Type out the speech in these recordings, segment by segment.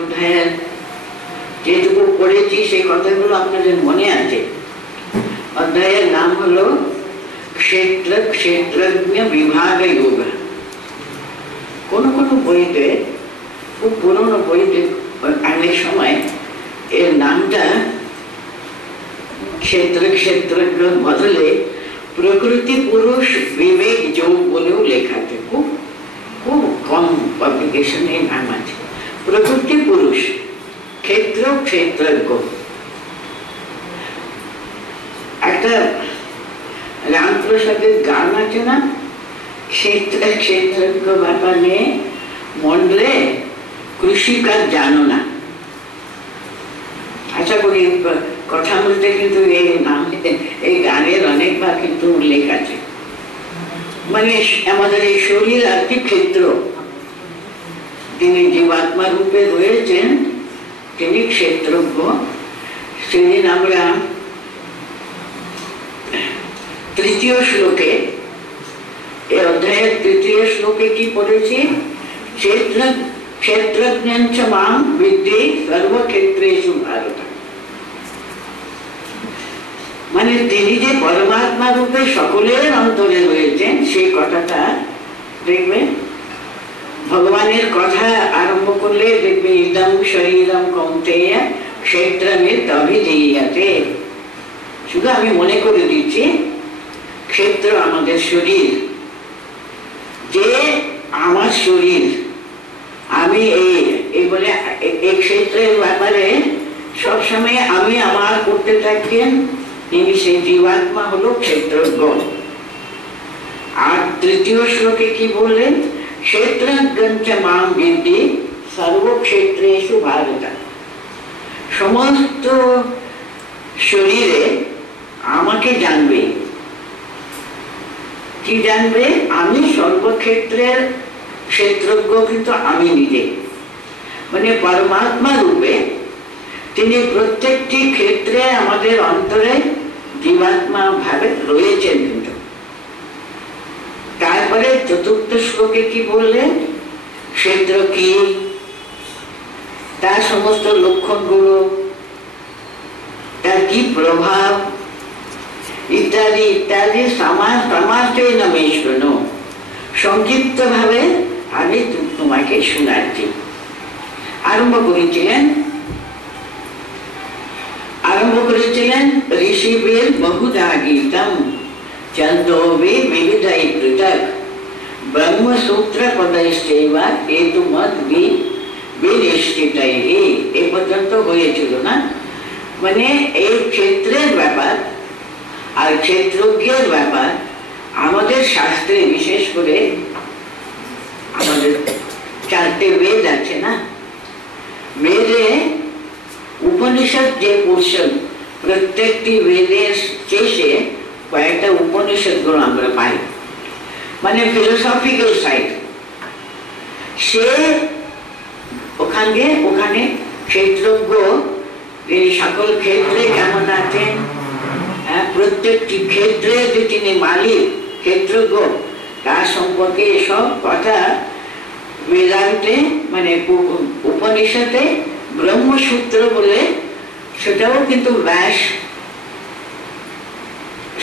অধ্যায়ের যেটুকু পড়েছি সেই কথাগুলো আপনাদের মনে আছে। অধ্যায়ের নাম হলো ক্ষেত্র ক্ষেত্রজ্ঞ বিভাগ যোগ। কোন কোন বইতে, খুব পুরনো বইতে অনেক সময় এর নামটা ক্ষেত্র ক্ষেত্রজ্ঞ বদলে প্রকৃতি পুরুষ বিবেক যোগ বলেও লেখা আছে। খুব খুব কম পাবলিকেশনে নাম আছে, প্রকৃতি পুরুষ ক্ষেত্র ক্ষেত্রজ্ঞ। একটা রামপ্রসাদের গান আছে না, ক্ষেত্র ক্ষেত্রজ্ঞ ব্যাপার নিয়ে মন্ডলে কৃষিকাজ জানো না। আশা করি কথা বলতে কিন্তু এই গানের অনেকবার কিন্তু উল্লেখ আছে। মানে আমাদের এই শরীর আর কি ক্ষেত্র, তিনি জীবাত্মা রূপে রয়েছেন, তিনি ক্ষেত্রজ্ঞ। সেদিন আমরা তৃতীয় শ্লোকে, এই অধ্যায়ের তৃতীয় শ্লোকে কি পড়েছি? ক্ষেত্রজ্ঞ মাং বিদ্ধি সর্বক্ষেত্রেষু ভারত। মানে তিনি যে পরমাত্মা রূপে সকলের অন্তরে রয়েছেন সেই কথাটা দেখবেন। ভগবানের কথা আরম্ভ করলে দেখবে ইদম শরীরম কৌন্তেয় ক্ষেত্রমিদ অভিধীয়তে। শুধু আমি মনে করে দিচ্ছি, ক্ষেত্র আমাদের শরীর, যে আমার শরীর, আমি এই বলে এই ক্ষেত্রের ব্যাপারে সবসময় আমি আমার করতে থাকেন, তিনি সেই জীবাত্মা হলো ক্ষেত্রজ্ঞ। আর তৃতীয় শ্লোকে কি বললেন? ক্ষেত্রজ্ঞ মাং বিদ্ধি সর্বক্ষেত্রেষু ভারত। সমস্ত শরীরে আমাকে জানবে। কি জানবে? আমি সর্বক্ষেত্রের ক্ষেত্রজ্ঞ, কিন্তু আমি নিজে, মানে পরমাত্মা রূপে তিনি প্রত্যেকটি ক্ষেত্রে আমাদের অন্তরে জীবাত্মা ভাবে রয়েছেন। কিন্তু তারপরে চতুর্থ শ্লোকে কি বললেন? ক্ষেত্র কি, তার সমস্ত লক্ষণগুলো, তার কি প্রভাব ইত্যাদি ইত্যাদি সমাজে নামে শোনো। সংক্ষিপ্ত ভাবে আমি তোমাকে শোনাচ্ছি। আরম্ভ করেছিলেন ঋষিবীর বহুধা গীতম চন্দোবে বিবিধাই পৃথক ব্রহ্মসূত্র পদৈশ্চৈবা হেতুমত বিনিষ্ঠিতৈ। এই পর্যন্ত হয়েছিল না? মানে এই ক্ষেত্রের ব্যাপার আর ক্ষেত্রজ্ঞের ব্যাপার আমাদের শাস্ত্রে, বিশেষ করে আমাদের 4টে বেদ আছে না, বেদে উপনিষদ যে পোর্শন, প্রত্যেকটি বেদের শেষে কয়েকটা উপনিষদ গুলো আমরা পাই, মানে ফিলোসফিক্যাল সাইড। সে ওখানে ক্ষেত্রজ্ঞ, এই সকল ক্ষেত্রে কেমন আছেন, প্রত্যেকটি ক্ষেত্রে যে তিনি মালিক, ক্ষেত্রজ্ঞ, তার সম্পর্কে এসব কথা বেদান্তে, মানে উপনিষদে ব্রহ্মসূত্র বলে, সেটাও কিন্তু ব্যাস,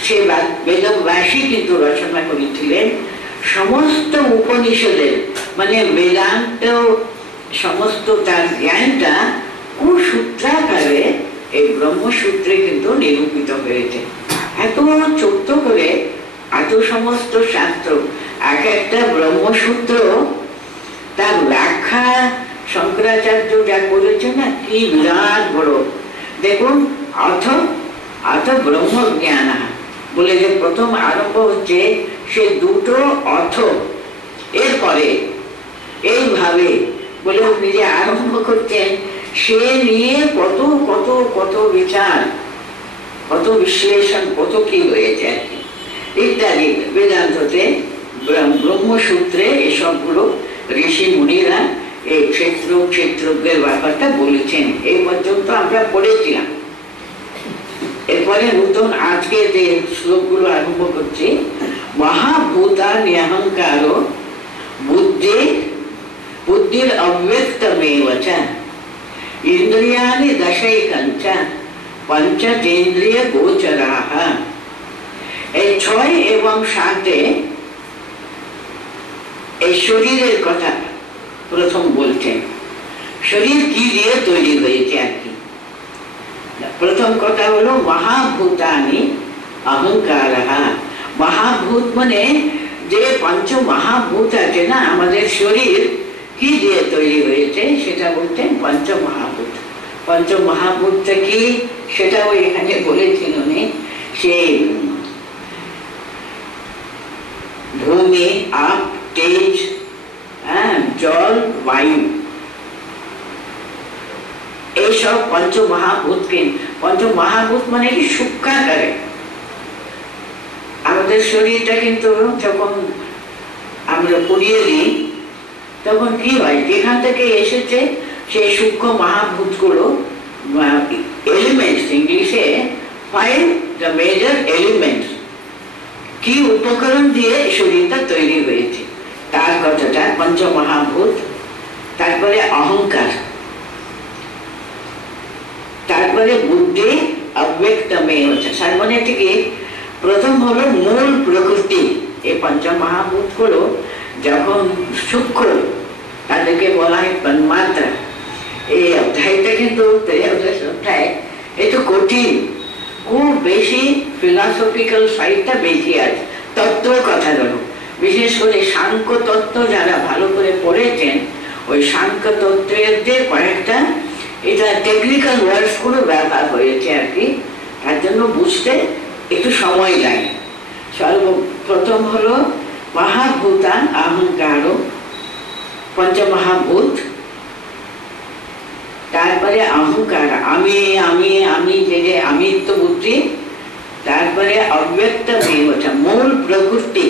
সে বেদব্যাসী কিন্তু রচনা করেছিলেন। সমস্ত উপনিষদের মানে বেদান্ত সমস্ত তার জ্ঞানটা কুসূত্রাকারে এই ব্রহ্মসূত্রে কিন্তু নিরূপিত হয়েছে। এত ছোট্ট করে এত সমস্ত শাস্ত্র, এক একটা ব্রহ্মসূত্র তার ব্যাখ্যা শঙ্করাচার্য যা করেছে না, কি বিরাট বড়। দেখুন, অথ ব্রহ্মজ্ঞান বলে যে প্রথম আরম্ভ হচ্ছে, সে দুটো অর্থ এরপরে এইভাবে বলে নিজে আরম্ভ করছেন। সে নিয়ে কত কত কত বিচার, কত বিশ্লেষণ, কত কি হয়েছে আর কি ইত্যাদি বেদান্ততে, ব্রহ্মসূত্রে এসবগুলো ঋষি মুনিরা এই ক্ষেত্রজ্ঞের ব্যাপারটা বলেছেন। এই পর্যন্ত আমরা পড়েছিলাম। এরপরে নতুন আজকে যে শ্লোকগুলো আরম্ভ করছি, মহাভূতা নিয়হংকার বুদ্ধির অব্যক্তমেব চ ইন্দ্রিয়ানি দশৈকঞ্চ পঞ্চচেন্দ্রিয় গোচরাহ। এই 6 এবং 7-এ এই শরীরের কথা প্রথম বলছেন। শরীর কি দিয়ে তৈরি হয়েছে আর কি। প্রথম কথা হলো মহাভূতানি অহংকারঃ। মহাভূত মানে যে পঞ্চ মহাভূত আছে না, আমাদের শরীর কি দিয়ে তৈরি হয়েছে সেটা বলতেন পঞ্চ মহাভূত। পঞ্চ মহাভূতটা কি সেটাও এখানে বলেছেন উনি। সেই ভূমি, আপ, তেজ, জল, বায়ু, এইসব পঞ্চ মহাভূতকে, পঞ্চ মহাভূত মানে কি সূক্ষ্মাকারে। আমাদের শরীরটা কিন্তু যখন আমরা পুড়িয়ে দিই তখন কি হয়, যেখান থেকে এসেছে সেই সূক্ষ্ম মহাভূত গুলো, এলিমেন্টস, ইংলিশে 5 the major elements, কি উপকরণ দিয়ে শরীরটা তৈরি হয়েছে তার কথাটা পঞ্চ মহাভূত। তারপরে অহংকার, তারপরে বুদ্ধি অব্যক্তমেব চ। মানে থেকে প্রথম হলো মূল প্রকৃতি। এই পঞ্চ মহাভূত গুলো যখন সূক্ষ্ম তাদেরকে বলা হয় তন্মাত্রা। এই অধ্যায়টা কিন্তু অধ্যায় একটু কঠিন, খুব বেশি ফিলসফিক্যাল সাইডটা বেশি আছে, তত্ত্ব কথা ধরো। বিশেষ করে সাংখ্য তত্ত্ব যারা ভালো করে পড়েছেন, ওই সাংখ্য তত্ত্বের যে কয়েকটা এটা টেকনিক্যাল ওয়ার্ডস গুলো ব্যবহার হয়েছে আর কি, তার জন্য বুঝতে একটু সময় লাগে। সর্বপ্রথম হলো মহাভূতান অহংকার, পঞ্চমহাভূত। তারপরে অহংকার, আমি আমি আমি, যে আমিত্ব বুদ্ধি। তারপরে অব্যক্ত মেবচা, মূল প্রকৃতি।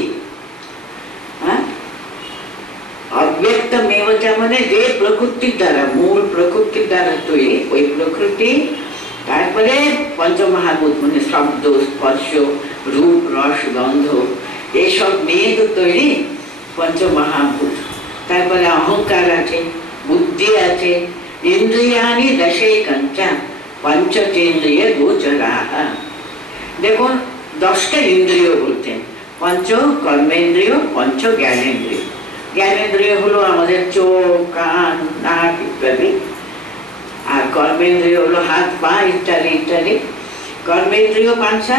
অব্যক্ত মেবচা মানে যে প্রকৃতির দ্বারা, মূল প্রকৃতির দ্বারা তৈরি ওই প্রকৃতি। তারপরে পঞ্চমহাভূত মানে শব্দ, স্পর্শ, রূপ, রস, গন্ধ, এইসব নিয়ে তো তৈরি পঞ্চমহাভূত। তারপরে অহংকার আছে, বুদ্ধি আছে, ইন্দ্রিয়ানি দশৈকঞ্চ পঞ্চচেন্দ্রিয় গোচরাহ। দেখুন 10টা ইন্দ্রিয় বলতেন, পঞ্চ কর্মেন্দ্রিয়, পঞ্চ জ্ঞানেন্দ্রিয়। জ্ঞানেন্দ্রিয় হলো আমাদের চোখ, কান, নাক ইত্যাদি, আর কর্মেন্দ্রিয় হলো হাত, পা ইত্যাদি ইত্যাদি। কর্মেন্দ্রিয় 5টা,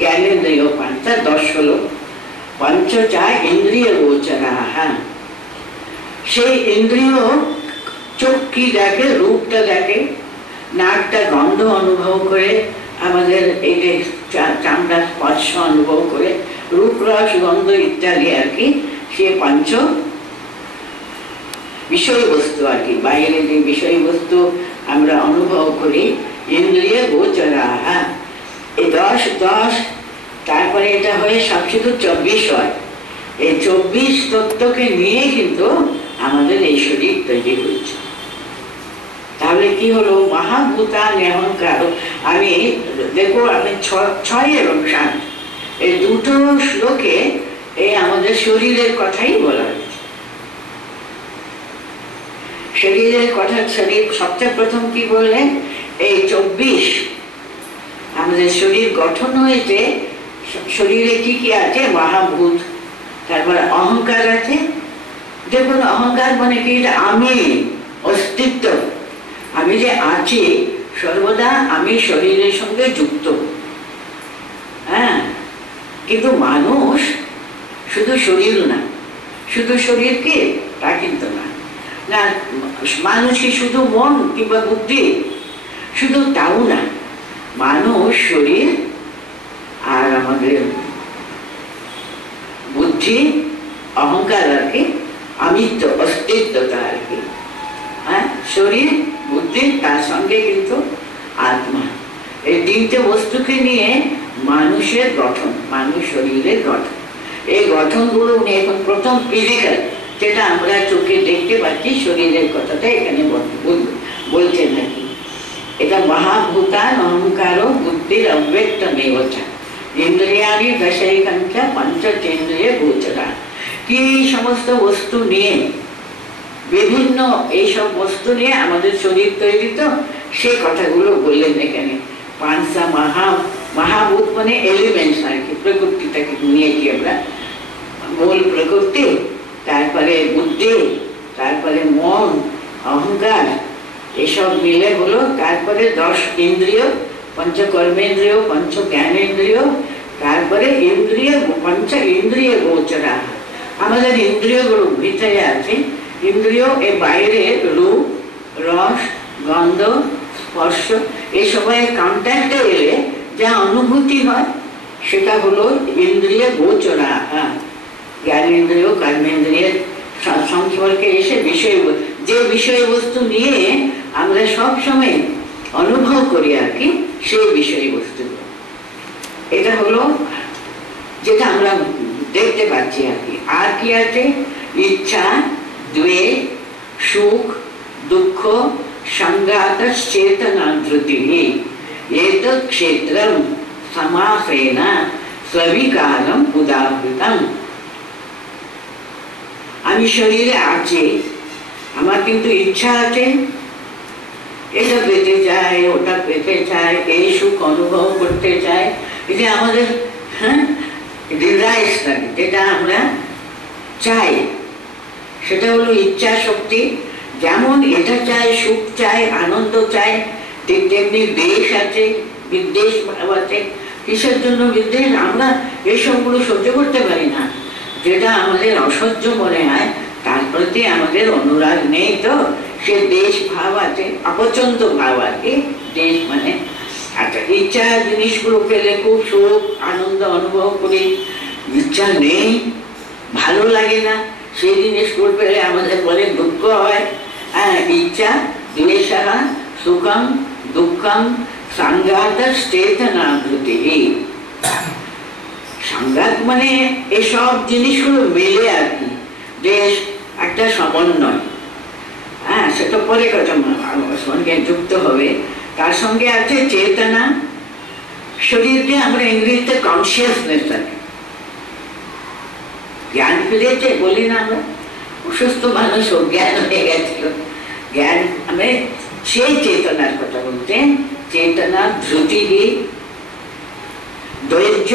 জ্ঞানেন্দ্রিয় 5টা, 10 হলো। পঞ্চচা ইন্দ্রিয় গোচরাহ। সেই ইন্দ্রিয়, চোখ কি দেখে, রূপটা দেখে, নাকটা গন্ধ অনুভব করে, আমাদের এই যে চামড়া স্পর্শ অনুভব করে, রূপ, রস, গন্ধ ইত্যাদি আর কি। সে পঞ্চ বিষয়বস্তু আর কি, বাইরে যে বিষয়বস্তু আমরা অনুভব করি, ইন্দ্রিয় গোচরাহ। এই 10। তারপরে এটা হয়ে সবশুধু 24 হয়। এই 24 তত্ত্বকে নিয়ে কিন্তু আমাদের এই শরীর তৈরি হয়েছে। তাহলে কি হলো, মহাভূতান অহংকার। আমি দেখো, আমি 6 এবং 7 এই দুটো শ্লোকে এই আমাদের শরীরের কথাই বলা হয়েছে। শরীরের কথা, শরীর সবচেয়ে প্রথম কি বললেন, এই 24 আমাদের শরীর গঠন হয়েছে। শরীরে কি কি আছে, মহাভূত। তারপরে অহংকার আছে। দেখুন অহংকার মানে কি, আমি, অস্তিত্ব, আমি যে আছি সর্বদা আমি শরীরের সঙ্গে যুক্ত। কিন্তু মানুষ শুধু শরীর না, শুধু শরীর কি তা কিন্তু না। না, মানুষ কি শুধু মন কিংবা বুদ্ধি, শুধু তাও না। মানুষ, শরীর আর আমাদের বুদ্ধি, অহংকার আর কি, আমিত্ব, অস্তিত্বতা আর কি। শরীর, বুদ্ধি, তার সঙ্গে কিন্তু আত্মা। এই 3টে বস্তুকে নিয়ে মানুষের গঠন, মানুষ শরীরের গঠন। এই গঠনগুলো উনি এখন প্রথম ফিজিক্যাল, যেটা আমরা চোখে দেখতে পাচ্ছি, শরীরের কথাটা এখানে বলছেন নাকি। এটা মহাভূতান অহংকার বুদ্ধির অব্যক্তমেব চ ইন্দ্রিয়ানি দশৈকঞ্চ পঞ্চচেন্দ্রিয় গোচরা। কি সমস্ত বস্তু নিয়ে বিভিন্ন এইসব বস্তু নিয়ে আমাদের শরীর তৈরি, তো সেই কথাগুলো বললেন এখানে। পাঁচটা মহাভূত মানে এলিমেন্টস আর কি, প্রকৃতিটাকে নিয়েছি আমরা। মূল প্রকৃতি, তারপরে বুদ্ধি, তারপরে মন, অহংকার, এসব মিলে হলো। তারপরে 10 ইন্দ্রিয়, পঞ্চকর্মেন্দ্রিয়, পঞ্চ জ্ঞানেন্দ্রিয়, তারপরে ইন্দ্রিয়, পঞ্চ ইন্দ্রিয় গোচরা। আমাদের ইন্দ্রিয়গুলো ভিতরে আছে। ইন্দ্রিয় এর বাইরে রূপ, রস, গন্ধ, স্পর্শ, এই সবাই কন্ট্যাক্টে এলে যা অনুভূতি হয় সেটা হলো ইন্দ্রিয় গোচরা। জ্ঞানেন্দ্রিয়, কর্মেন্দ্রিয়ের সংস্পর্কে এসে যে বিষয়বস্তু নিয়ে আমরা সবসময় অনুভব করি আর কি, সেই বিষয়বস্তুগুলো। এটা হলো যেটা আমরা দেখতে পাচ্ছি আর কি। আর কি আছে? ইচ্ছা, দ্বেষ, সুখ, দুঃখ, সংঘাত, চেতনা, ধৃতি। এতৎ ক্ষেত্রম সমাসেন সবিকারম উদাহৃতম। আমি শরীরে আছি, আমার কিন্তু ইচ্ছা আছে, এটা পেতে চাই, ওটা পেতে চাই, এই সুখ অনুভব করতে চাই। এই যে আমাদের ডিজায়ার্স থাকে, যেটা আমরা চাই, সেটা হলো ইচ্ছা শক্তি। যেমন এটা চাই, সুখ চাই, আনন্দ চাই, ঠিক তেমনি দেশ আছে, বিদ্বেষ ভাব আছে। কিসের জন্য বিদ্বেষ? আমরা এসবগুলো সহ্য করতে পারি না। যেটা আমাদের অসহ্য মনে হয় তার প্রতি আমাদের অনুরাগ নেই, তো সে দেশ ভাব আছে, অপছন্দ ভাব আছে। দেশ মানে আচ্ছা, ইচ্ছা জিনিসগুলো পেলে খুব সুখ আনন্দ অনুভব করি। ইচ্ছা নেই, ভালো লাগে না, সেই জিনিসগুলো পেলে আমাদের বলে দুঃখ হয়। ইচ্ছা দ্বেষঃ সুখম দুঃখম সংঘাত চেতনা ধৃতি। সংঘাত মানে এসব জিনিসগুলো মিলে আর কি, যে একটা সমন্বয়। সেটা পরে কথা সঙ্গে যুক্ত হবে। তার সঙ্গে আছে চেতনা। শরীরকে আমরা ইংরেজিতে কনসিয়াসনেস থাকে। জ্ঞান ফিরেছে বলি না আমরা, অসুস্থ মানুষ জ্ঞান হয়ে গেছিল। জ্ঞান মানে সেই চেতনার কথা বলছেন। চেতনা, ধৃতি, ধৈর্য।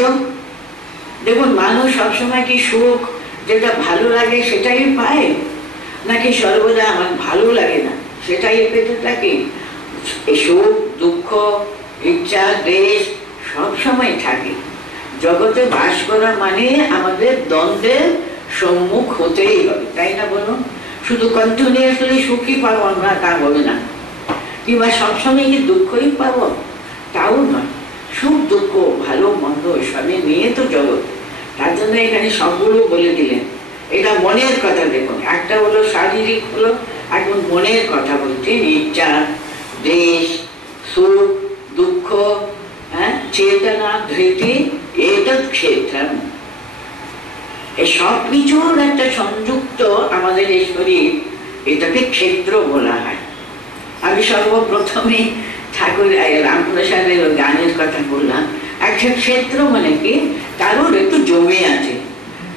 দেখুন, মানুষ সবসময় কি সুখ যেটা ভালো লাগে সেটাই পায়, নাকি সর্বদা আমার ভালো লাগে না সেটাই পেতে থাকে? সুখ দুঃখ ইচ্ছা দেশ সবসময় থাকে। জগতে বাস করা মানে আমাদের দ্বন্দ্বের সম্মুখ হতেই হবে, তাই না বলুন? শুধু কন্টিনিউয়াসলি সুখী পাবো আমরা তা হবে না, কিংবা সবসময় কি দুঃখই পাবো তাও নয়। সুখ দুঃখ ভালো মন্দ সবই নিয়ে তো জগৎ। তার জন্য এখানে সবগুলো বলে দিলেন। এটা মনের কথা। দেখুন, একটা হলো শারীরিক, হলো এখন মনের কথা বলছেন। ইচ্ছা দেশ সুখ দুঃখ চেতনা ধৃতি এতৎ ক্ষেত্রম। এই সব কিছুর একটা সংযুক্ত আমাদের এই শরীর, এটাকে ক্ষেত্র বলা হয়। আমি সর্বপ্রথমে ঠাকুর রামপ্রসাদের গানের কথা বললাম। একটা ক্ষেত্র মানে কি, কারোর একটু জমি আছে,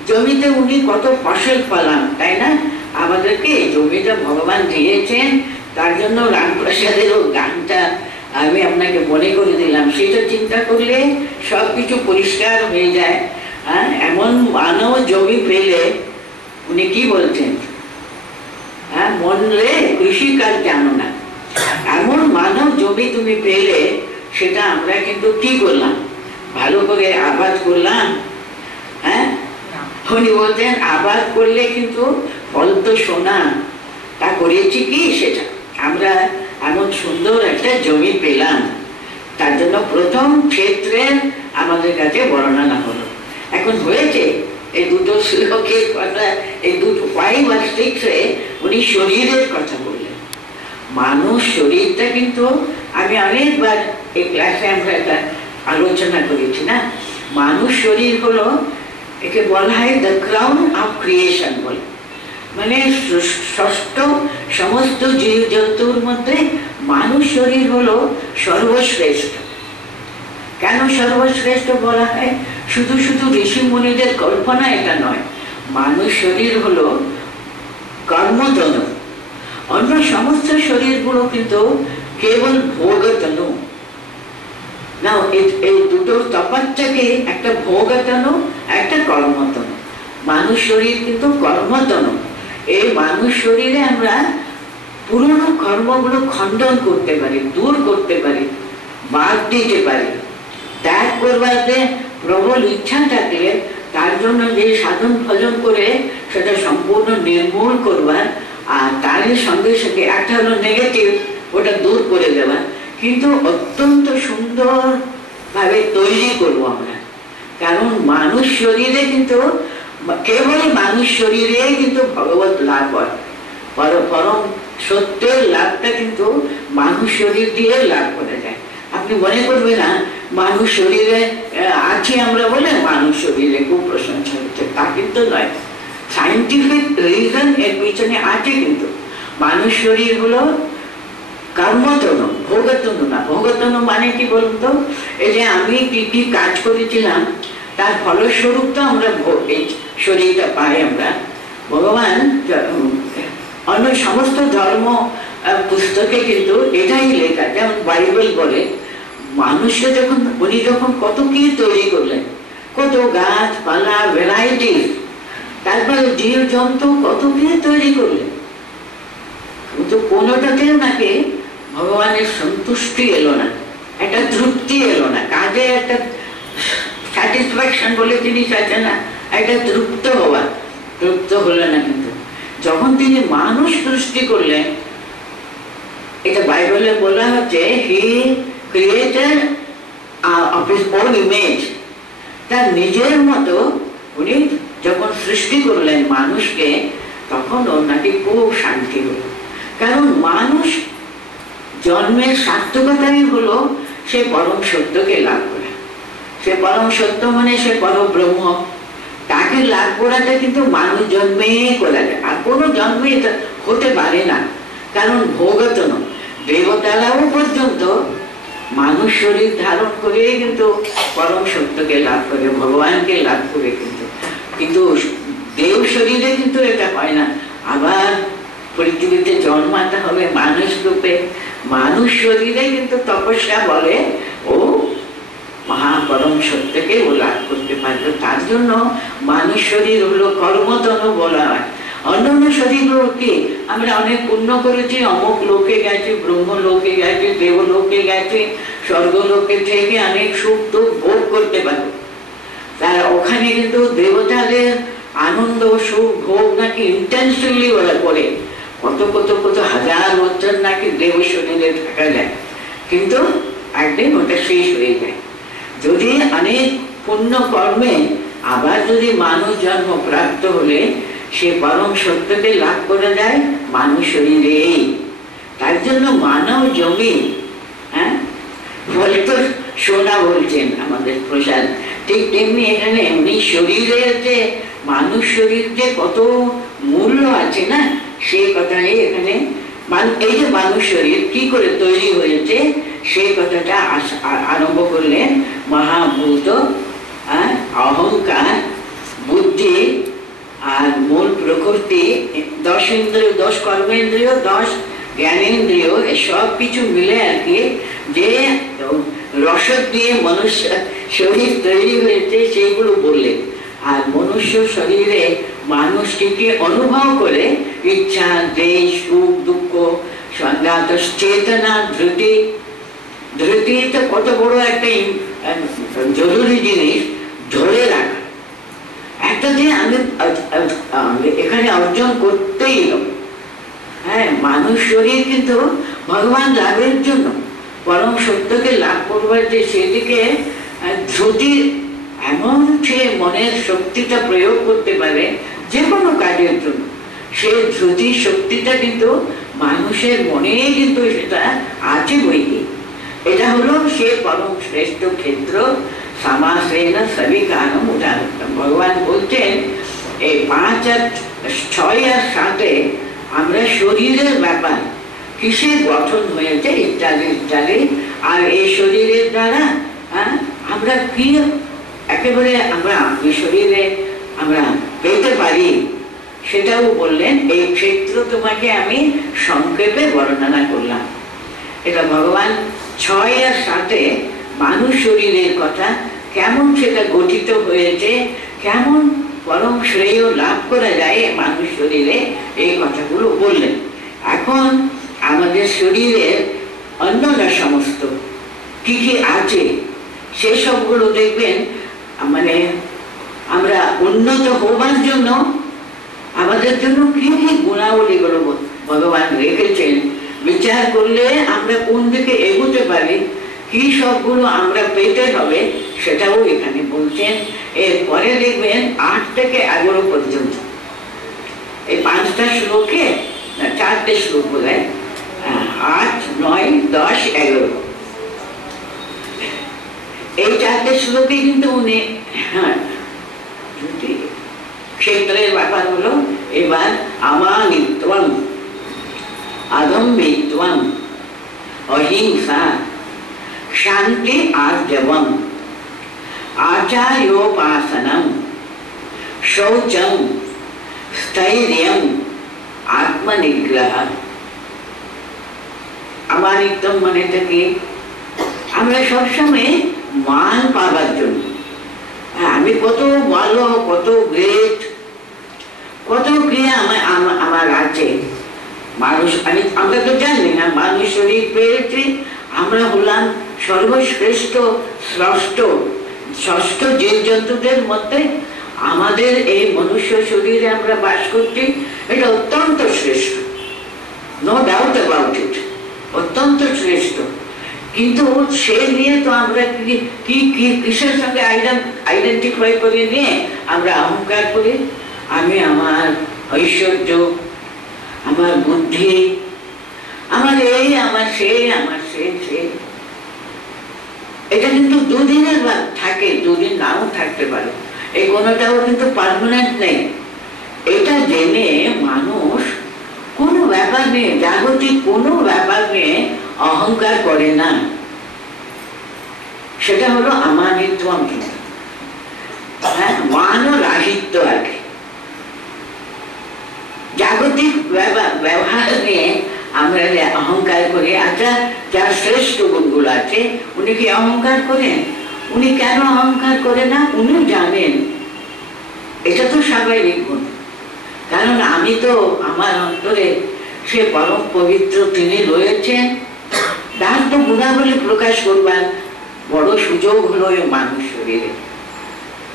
জমিতে উনি কত ফসল ফলান, তাই না? আমাদেরকে এই জমিটা ভগবান দিয়েছেন, তার জন্য রামপ্রসাদের গানটা আমি আপনাকে মনে করে দিলাম। সেটা চিন্তা করলে সবকিছু পরিষ্কার হয়ে যায়। এমন মানব জমি পেলে উনি কি বলছেন? মন রে কৃষিকাজ জানো না। এমন মানব জমি তুমি পেলে, সেটা আমরা কিন্তু কি করলাম? ভালো করে আবাদ করলাম। উনি বলতেন আবাদ করলে কিন্তু ফল তো সোনা। তা করেছি কি? সেটা আমরা এমন সুন্দর একটা জমি পেলাম, তার জন্য প্রথম ক্ষেত্রের আমাদের কাছে বর্ণনা হলো। এখন হয়েছে এই দুটো শ্লোকের কথা, এই দুটো 5 আর 6 উনি শরীরের কথা বললেন। মানুষ শরীরটা কিন্তু আমি অনেকবার এই ক্লাসে আমরা এটা আলোচনা করেছি না। মানুষ শরীর হলো, একে বলা হয় দ্য ক্রাউন অফ ক্রিয়েশন বলে। মানে ষষ্ঠ সমস্ত জীব জন্তুর মধ্যে মানুষ শরীর হলো সর্বশ্রেষ্ঠ। কেন সর্বশ্রেষ্ঠ বলা হয়? শুধু শুধু ঋষি মুনিদের কল্পনা এটা নয়। মানুষ শরীর হলো কর্মধনু, অন্য সমস্ত শরীরগুলো কিন্তু কেবল ভোগতনু না, এই দুটো তফাৎটাকে, একটা ভোগতনু একটা কর্মতনু। মানুষ শরীর কিন্তু কর্মতনু। এই মানুষ শরীরে আমরা পুরনো কর্মগুলো খণ্ডন করতে পারি, দূর করতে পারি, বাদ দিতে পারি। ত্যাগ করবার যে প্রবল ইচ্ছা থাকলে তার জন্য যে সাধন ভজন করে সেটা সম্পূর্ণ নির্মূল করবার, আর তারই সঙ্গে সঙ্গে একটা হলো নেগেটিভ, ওটা দূর করে দেওয়া, কিন্তু অত্যন্ত সুন্দর ভাবে তৈরি করবো আমরা। কারণ মানুষ শরীরে কিন্তু, কেবল মানুষ শরীরে কিন্তু ভগবত লাভ হয়। পরম সত্যের লাভটা কিন্তু মানুষ শরীর দিয়ে লাভ করা যায়। আপনি মনে করবেন না মানুষ শরীরে আছি আমরা বলে মানুষ শরীরে খুব প্রশংসা হচ্ছে, তা কিন্তু নয়। সাইন্টিফিক রিজন এর পিছনে আছে। কিন্তু মানুষ শরীর হলো কর্মতনু, ভোগতনু না। ভোগতনু মানে কি বলুন তো? এই যে আমি কি কি কাজ করেছিলাম তার ফলস্বরূপ তো আমরা এই শরীরটা পাই আমরা। ভগবান অন্য সমস্ত ধর্ম পুস্তকে কিন্তু এটাই লেখা। যেমন বাইবেল বলে মানুষকে যখন উনি যখন কত কি তৈরি করলেন, কত গাছপালা ভ্যারাইটি, তারপরে জীব জন্তু কত কি তৈরি করলেন, কিন্তু কোনোটাতেও নাকি ভগবানের সন্তুষ্টি এলো না, একটা তৃপ্তি এলো না। কাজে একটা স্যাটিসফ্যাকশন বলে জিনিস আছে না, একটা তৃপ্ত হওয়া, তৃপ্ত হলো না। কিন্তু যখন তিনি মানুষ সৃষ্টি করলেন, এটা বাইবেলে বলা হচ্ছে হি created of his own image, তার নিজের মতো উনি যখন সৃষ্টি করলেন মানুষকে, তখন ওর নাকি খুব শান্তি হলো। কারণ মানুষ জন্মের সার্থকতাই হলো সে পরম সত্যকে লাভ করা। সে পরম সত্য মানে সে পরম ব্রহ্ম, তাকে লাভ করাটা কিন্তু মানুষ জন্মে করা যায়, আর কোনো জন্মে এটা হতে পারে না। কারণ ভোগতন দেবতারাও পর্যন্ত মানুষ শরীর ধারণ করে কিন্তু পরম সত্যকে লাভ করে, ভগবানকে লাভ করে। কিন্তু দেব শরীরে কিন্তু এটা হয় না। আবার পৃথিবীতে জন্মাতে হবে মানুষ রূপে, মানুষ শরীরে কিন্তু তপস্যা বলে ও মহাপরম সত্যকে ও লাভ করতে পারবে। তার জন্য মানুষ শরীর হলো কর্মতনু বলা হয়। অন্যান্য শরীরগুলো কি আমরা অনেক পুণ্য করেছি, অমুক লোকে গেছি, ব্রহ্ম লোকে গেছি, দেবলোকে গেছি, স্বর্গলোকে থেকে অনেক সুখ দুঃখ ভোগ করতে পারবো। তারা ওখানে কিন্তু দেবতাদের আনন্দ সুখ ভোগ নাকি ইন্টেন্সিভলি ওরা করে, কত কত কত হাজার বছর নাকি দেব শরীরে থাকা যায়, কিন্তু একদিন ওটা শেষ হয়ে যায়। যদি অনেক পুণ্য কর্মে আবার যদি মানুষ জন্ম প্রাপ্ত হলে সে পরম সত্যকে লাভ করা যায় মানুষ শরীরেই। তার জন্য মানব জমি, হ্যাঁ বলে তো সোনা বলছেন আমাদের প্রসাদ, ঠিক তেমনি এখানে এমনি শরীরের যে মানুষ শরীর যে কত মূল্য আছে না, সেই কথাই এখানে এই যে মানুষ শরীর কি করে তৈরি হয়েছে সেই কথাটা আরম্ভ করলেন। মহাভূত, অহংকার, বুদ্ধি আর মূল প্রকৃতি, 10 ইন্দ্রিয়, 10 কর্মেন্দ্রিয়, 10 জ্ঞানেন্দ্রিয়, সব কিছু মিলে আর কি যে রসদ দিয়ে মনুষ্য শরীর তৈরি হয়েছে সেইগুলো বললেন। আর মনুষ্য শরীরে মানুষ কি কি অনুভব করে, ইচ্ছা, দেশ, সুখ দুঃখ, সংঘাত, চেতনা, ধৃতি। ধৃতি তো কত বড় একটা জরুরি জিনিস, ধরে রাখা একটা যে আমি এখানে অর্জন করতেই হবে। হ্যাঁ, মানুষ শরীর কিন্তু ভগবান লাভের জন্য, পরম সত্যকে লাভ করবার যে সেদিকে ধৃতি, এমন সে মনের শক্তিটা প্রয়োগ করতে পারে যে কোনো কাজের জন্য। সে ধৃতি শক্তিটা কিন্তু মানুষের মনে কিন্তু সেটা আছে বইকে। এটা হলো সে পরম শ্রেষ্ঠ ক্ষেত্র। সমাসেন সবিকারম উদাহরণ ভগবান বলছেন এই 5 আর 6 আর 7 আমরা শরীরের ব্যাপার, কিসের গঠন হয়েছে ইত্যাদি ইত্যাদি। আর এই শরীরের দ্বারা আমরা কি একেবারে আমরা এই শরীরে আমরা পেতে পারি, সেটাও বললেন। এই ক্ষেত্র তোমাকে আমি সংক্ষেপে বর্ণনা করলাম। এটা ভগবান 6 আর 7-এ মানুষ শরীরের কথা, কেমন সেটা গঠিত হয়েছে, কেমন পরম শ্রেয় লাভ করা যায় মানুষ শরীরে, এই কথাগুলো বললেন। এখন আমাদের শরীরের অন্যরা সমস্ত কি কি আছে সেসবগুলো দেখবেন। মানে আমরা উন্নত হবার জন্য আমাদের জন্য কি কি গুণাবলীগুলো ভগবান রেখেছেন, বিচার করলে আমরা কোন দিকে এগোতে পারি, কি সবগুলো আমরা পেতে হবে, সেটাও এখানে বলছেন। এরপরে দেখবেন 8 থেকে 11 পর্যন্ত এই 5টা শ্লোকে, 4টে শ্লোক বলে 8, 9, 10, 11 এই 4টে শ্লোকে কিন্তু উনি ক্ষেত্রের ব্যাপার হলো। এবার আমানিত্বম, অদম্ভিত্বম, অহিংসা, শান্তি আর্জবম, আচার্যোপাসনম, শৌচম, স্থৈর্যম, আত্মনিগ্রহ। আমানিত্বম মানেটা কি? আমরা সবসময় মান পাবার জন্য আমি কত ভালো, কত গ্রেট, কত ক্রিয়া আমার আছে। মানুষ আমরা তো জানি না, মানুষ শরীর পেয়েছি, আমরা হলাম সর্বশ্রেষ্ঠ ষষ্ঠ জীবজন্তুদের মধ্যে। আমাদের এই মনুষ্য শরীরে আমরা বাস করছি, এটা অত্যন্ত শ্রেষ্ঠ, নো ডাউট অ্যাবাউট ইট, অত্যন্ত শ্রেষ্ঠ। কিন্তু সে নিয়ে তো আমরা কি কিসের সঙ্গে আইডেন্টিফাই করে নিয়ে আমরা অহংকার করি। আমি আমার ঐশ্বর্য, আমার বুদ্ধি, আমার এই, আমার সেই, আমার সে। এটা কিন্তু দুদিনের থাকে, দুদিন নাও থাকতে পারে, এই কোনোটাও কিন্তু পার্মানেন্ট নেই। এটা জেনে মানুষ কোনো ব্যাপার নিয়ে, জাগতিক কোনো ব্যাপার নিয়ে অহংকার করে না। সেটা হলো আমানিত্বম। মান ও রাহিত্য আর কি। জাগতিক ব্যবহার নিয়ে আমরা যে অহংকার করি, আচ্ছা যার শ্রেষ্ঠ গুণগুলো আছে উনি কি অহংকার করেন? উনি কেন অহংকার করে না? উনি জানেন এটা তো স্বাভাবিক গুণ, কারণ আমি তো আমার অন্তরে সে পরম পবিত্র তিনি রয়েছেন, তার তো গুণাবলী প্রকাশ করবার বড় সুযোগ হলো এই মানুষ শরীরে।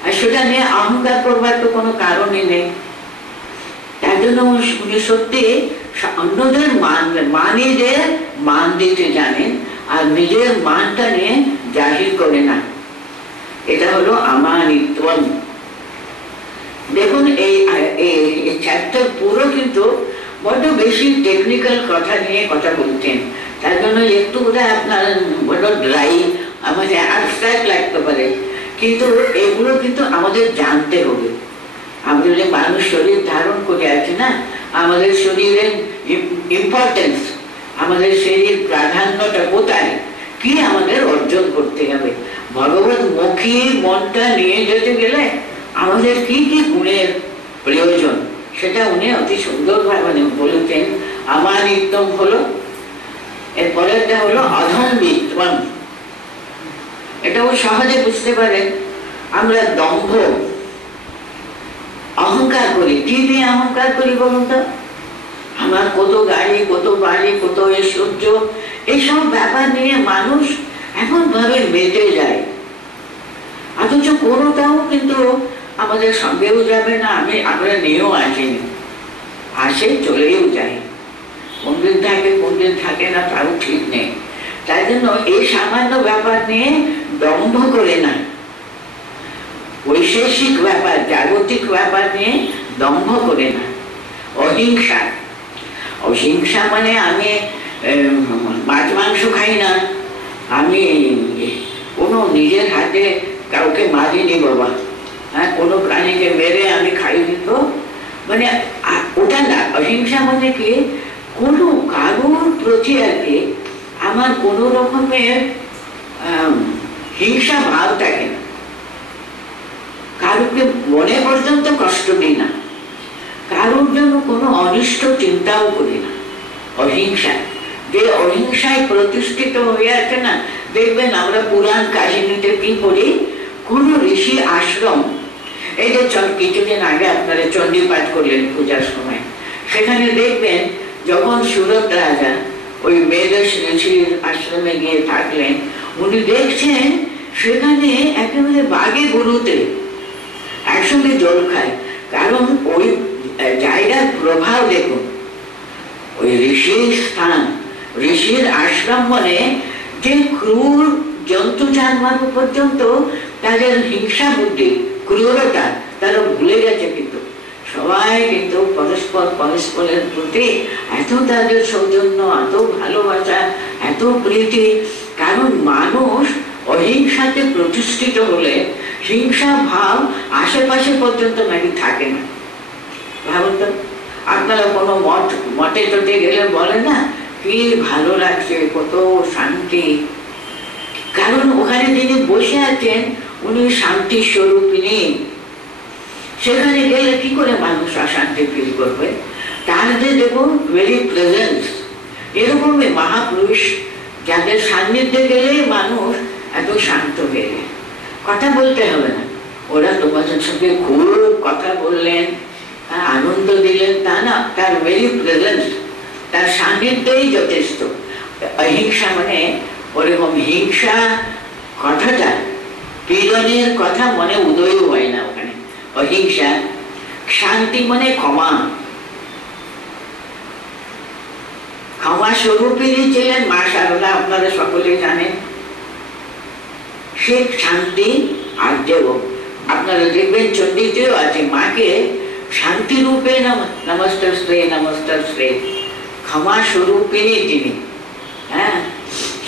আর সেটা নিয়ে অহংকার করবার তো কোনো কারণই নেই। তার জন্য উনি সত্যি অন্যদের নিজের মান দিতে জানেন, আর নিজের মানটা নিয়ে জাহির করে না। এটা হলো আমানিত্বম। দেখুন এই চ্যাপ্টার পুরো কিন্তু বড্ড বেশি টেকনিক্যাল কথা নিয়ে কথা বলতেন, তার জন্য একটু বোধহয় আপনার বড্ড ড্রাই, আমাদের অ্যাবস্ট্রাক্ট লাগতে পারে, কিন্তু এগুলো কিন্তু আমাদের জানতে হবে। আমরা যে মানুষ শরীর ধারণ করে আছি না, আমাদের শরীরের ইম্পর্টেন্স, আমাদের শরীর প্রাধান্যটা কোথায়, কি আমাদের অর্জন করতে হবে, ভগবত মুখী মনটা নিয়ে যেতে গেলে আমাদের কি কি গুণের প্রয়োজন, সেটা উনি অতি সুন্দরভাবে বলেছেন। আমানিত্বম হলো, এরপরেরটা হলো অধম্বিত্বম। এটাও সহজে বুঝতে পারেন। আমরা দম্ভ, অহংকার করি। কি নিয়ে অহংকার করি বলুন তো? আমার কত গাড়ি, কত বাড়ি, কত ঐশ্বর্য, এইসব ব্যাপার নিয়ে মানুষ এমন ভাবে বেঁচে যায়, অথচ কোনোটাও কিন্তু আমাদের সঙ্গেও যাবে না, আমরা নিয়েও আসিনি, আসে চলেও যাই, কোন দিন থাকে না তাও ঠিক নেই। তাই জন্য এই সামান্য ব্যাপার নিয়ে দম্ভ করে না, বৈশেষিক ব্যাপার, জাগতিক ব্যাপার নিয়ে দম্ভ করে না। অহিংসা, অহিংসা মানে আমি মাছ মাংস খাই না, আমি কোনো নিজের হাতে কাউকে মারিনি বাবা, হ্যাঁ, কোনো প্রাণীকে মেরে আমি খাইনি, তো মানে ওটা না। অহিংসা মানে কি, কোনো কারোর প্রতি আর কি আমার কোনো রকমের হিংসা ভাব থাকে না, কারোকে মনে পর্যন্ত কষ্ট দিই না, কারোর জন্য কোনো অনিষ্ট চিন্তাও করি না। অহিংসা, যে অহিংসায় প্রতিষ্ঠিত হয়ে আছে না, দেখবেন আমরা পুরাণ কাহিনীতে কি করি, কোন ঋষি আশ্রম, এই যে কিছুদিন আগে আপনারা চণ্ডী পাঠ করলেন পূজার সময়, সেখানে দেখবেন যখন সুরত রাজা ওই বেদস ঋষির আশ্রমে গিয়ে থাকলেন, উনি দেখছেন সেখানে একেবারে বাঘে গরুতে একসঙ্গে জল খায়। কারণ ওই জায়গার প্রভাব দেখুন, ওই ঋষির স্থান, ঋষির আশ্রম, মানে যে ক্রূর জন্তু জানোয়ার পর্যন্ত তাদের হিংসা বুদ্ধি, ক্রূরতা তারা ভুলে গেছে। কিন্তু সবাই কিন্তু পরস্পরের প্রতি এত তাদের সৌজন্য, এত ভালোবাসা, এত প্রীতি। কারণ মানুষ অহিংসাতে প্রতিষ্ঠিত হলে হিংসা ভাব আশেপাশে পর্যন্ত নাকি থাকে না। ভাবুন তো, আপনারা কোনো মঠে টটে গেলে বলে না কি ভালো লাগছে, কত শান্তি। কারণ ওখানে যিনি বসে আছেন উনি শান্তি স্বরূপিনী। সেখানে গেলে কি করে মানুষ অশান্তি ফিল করবে? তার যে দেখুন ভেরি প্রেজেন্স, এরকমই মহাপুরুষ যাদের সান্নিধ্যে গেলে মানুষ এত শান্ত হয়ে যায়। কথা বলতে হবে না, ওরা তোমাদের সঙ্গে খুব কথা বললেন, আনন্দ দিলেন, তা না, তার ভেরি প্রেজেন্স, তার সান্নিধ্যেই যথেষ্ট। অহিংসা মানে ওরকম হিংসা কথাটা, পীড়নের কথা মনে উদয় হয় না ওখানে। অহিংসা, শান্তি মানে ক্ষমা, ক্ষমা স্বরূপিনী ছিলেন মা শারদা, আপনারা সকলে জানেন। সে শান্তি আর যে আপনারা দেখবেন চণ্ডীতেও আছে, মাকে শান্তি রূপে নমস্কার শ্রে, নমস্কার শ্রে, ক্ষমা স্বরূপিনী তিনি। হ্যাঁ,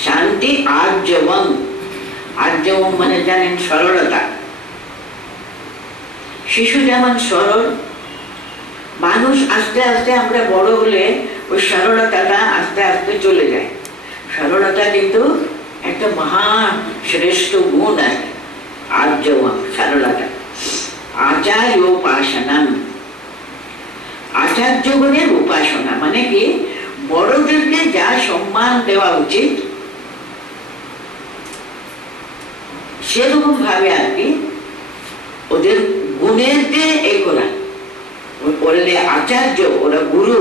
শান্তি আর্যবম, আর্যবম মানে জানেন সরলতা। শিশু যেমন সরল, মানুষ আস্তে আস্তে আমরা বড় হলে ওই সরলতাটা আস্তে আস্তে চলে যায়। সরলতা কিন্তু একটা মহা শ্রেষ্ঠ গুণ আছে, আর্যবম, সরলতা। আচার্য উপাসনা, আচার্যগণের উপাসনা মানে কি, বড়দেরকে যা সম্মান দেওয়া উচিত সেরকম ভাবে আর কি ওদের গুণের যে এ করা। ওরা আচার্য, ওরা গুরু,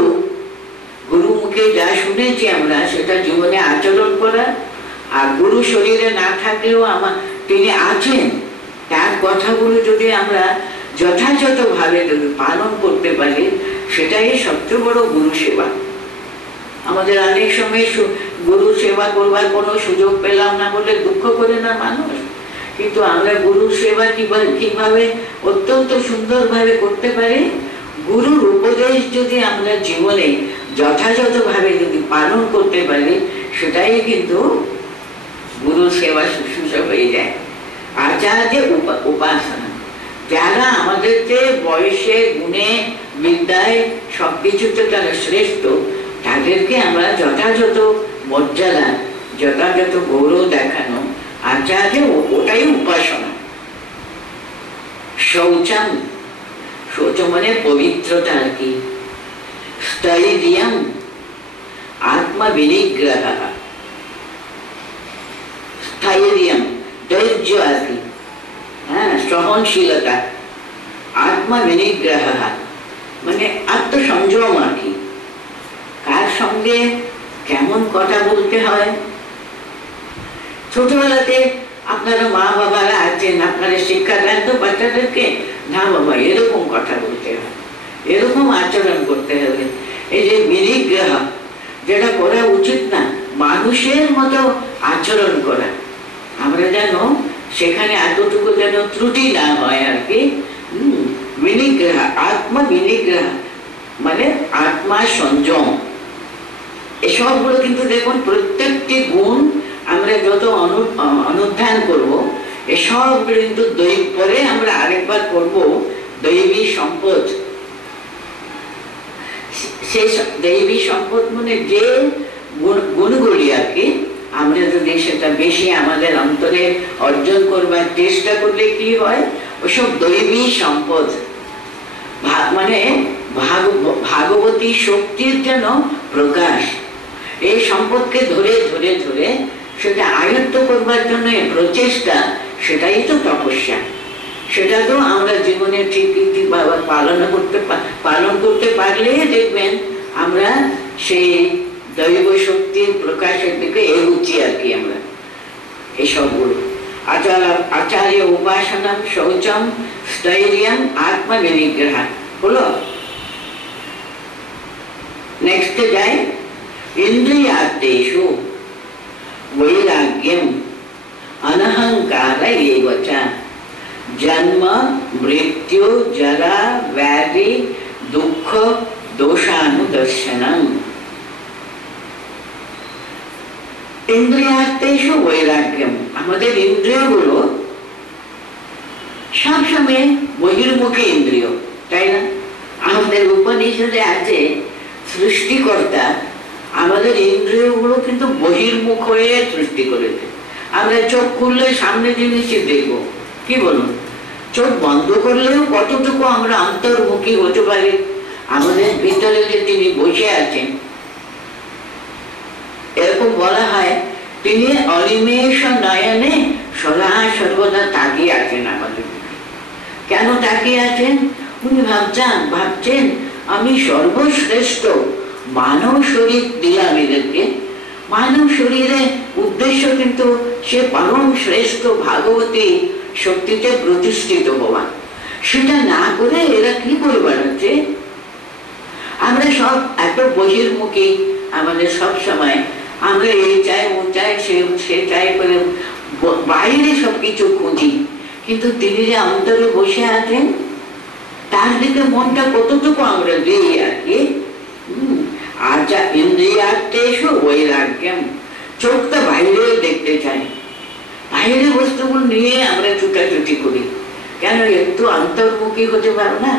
গুরু মুখে যা শুনেছি আমরা সেটা জীবনে আচরণ করা। আর গুরু শরীরে না থাকলেও তিনি আছেন, তার কথাগুলো যদি আমরা যথাযথ ভাবে যদি পালন করতে পারি, সেটাই সবচেয়ে বড় গুরু সেবা। আমাদের অনেক সময় গুরু সেবা করবার কোনো সুযোগ পেলাম না বলে দুঃখ করে না মানুষ, কিন্তু আমরা গুরু সেবা কিভাবে অত্যন্ত সুন্দরভাবে করতে পারি, গুরুর উপদেশ যদি আমরা জীবনে যথাযথ ভাবে যদি পালন করতে পারি, সেটাই কিন্তু গুরু সেবা শুশ্রূষা হয়ে যায়। আচার্য উপাসনা, যারা আমাদের যে বয়সে, গুণে, বিদ্যায় সবকিছুতে তারা শ্রেষ্ঠ, তাদেরকে আমরা যথাযথ মর্যাদা, যথাযথ গৌরব দেখানো, আচার্য, ওটাই উপাসনা। শৌচম, শৌচ মানে পবিত্রতা আর কি। স্থৈর্যম, আত্মবিনিগ্রহ, স্থৈর্যম ধৈর্য আর কি, হ্যাঁ, সহনশীলতা। আত্মবিনিগ্রহ মানে আত্মসংযম আর কি। কার সঙ্গে কেমন কথা বলতে হয়। ছোটবেলাতে আপনারা মা বাবারা আছেন, আপনারা শিক্ষা দেন তো বাচ্চাদেরকে, না বাবা এরকম কথা বলতে হয়, এরকম আচরণ করতে হবে। এই যে বিনিগ্রহ, যেটা করা উচিত না, মানুষের মতো আচরণ করা, আমরা যেন সেখানে এতটুকু যেন ত্রুটি না হয় আর কি। বিনিগ্রহ, আত্মা বিনিগ্রহ মানে আত্মা সংযম। এসবগুলো কিন্তু দেখুন প্রত্যেকটি গুণ আমরা যত অনুধ্যান করব, এসব কিন্তু পরে আমরা আরেকবার করব দৈবী সম্পদ। সেই দৈবী সম্পদ মানে যে গুণগুলি আর কি, আমরা যদি সেটা বেশি আমাদের অন্তরে অর্জন করবার চেষ্টা করলে কি হয়, ওসব দৈবী সম্পদ। মানে ভাগবতী শক্তির যেন প্রকাশ। এই সম্পদকে ধরে ধরে ধরে সেটা আয়ত্ত করবার জন্য প্রচেষ্টা, সেটাই তো তপস্যা। সেটা তো আমরা জীবনে ঠিকই পালন করতে পারলে দেখবেন আমরা সেই দৈব শক্তির প্রকাশের দিকে এগুচ্ছি আর কি। আমরা এসবগুলো আচার্য উপাসনম শৌচম স্থৈর্যম আত্মনিগ্রহ হলো। নেক্সট যাই, ইন্দ্রিয়ার্থেষু বৈরাগ্যম অনহংকার এব চ জন্ম মৃত্যু জরা ব্যাধি দুঃখ দোষানুদর্শনম। ইন্দ্রিয়ার্থেষু বৈরাগ্যম, আমাদের ইন্দ্রিয়গুলো সবসময় বহির্মুখী ইন্দ্রিয়, তাই না? আমাদের উপনিষদে আছে সৃষ্টিকর্তা আমাদের ইন্দ্রিয়গুলো কিন্তু বহির্মুখ হয়ে সৃষ্টি করেছে। আমরা চোখ খুললে সামনে জিনিসই দেখবো, কি বলুন? চোখ বন্ধ করলেও কতটুকু আমরা অন্তর্মুখী হতে পারি। আমাদের ভিতরে যে তিনি বসে আছেন, এরকম বলা হয় তিনি অনিমেষ নয়নে সদা সর্বদা তাকিয়ে আছেন আমাদের। কেন তাকিয়ে আছেন? উনি ভাবছেন আমি সর্বশ্রেষ্ঠ মানব শরীর দিলাম এদেরকে। মানব শরীরের উদ্দেশ্য কিন্তু সে পরম শ্রেষ্ঠ ভাগবতী শক্তিতে প্রতিষ্ঠিত হওয়া। সেটা না করে এরা কি করে বেড়াচ্ছে? আমরা সব এত বহির্মুখী, আমাদের সব সময় আমরা এই চাই ও চাই সে চাই করে বাইরে সবকিছু খুঁজি, কিন্তু তিনি যে অন্তরে বসে আছেন তার দিকে মনটা কতটুকু আমরা দিই আর কি। ইন্দ্রিয়ার্থেষু বৈরাগ্যম, চোখটা বাইরে দেখতে চাই, বাইরে বস্তুগুলো নিয়ে আমরা ছুটাছুটি করি। কেন? একটু অন্তর্মুখী হতে পারো না?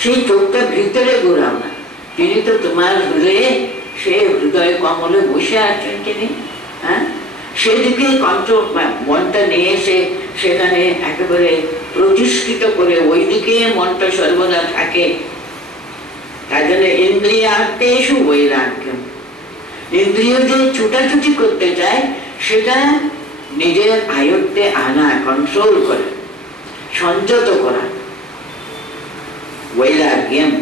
সেই চোখটা ভিতরে ঘোরাও না। তিনি তো তোমার হৃদয়ে, সে হৃদয় কমলে বসে আছেন তিনি। হ্যাঁ, সেদিকে মনটা নিয়ে এসে সেখানে একেবারে প্রতিষ্ঠিত করে ওই দিকে মনটা সর্বদা থাকে। তাই জন্য ইন্দ্রিয়ার্থেষু বৈরাগ্যম, ইন্দ্রিয় যে ছুটাছুটি করতে চায় সেটা নিজের আয়ত্তে আনা, কন্ট্রোল করা, সংযত করা। বৈরাগ্যম,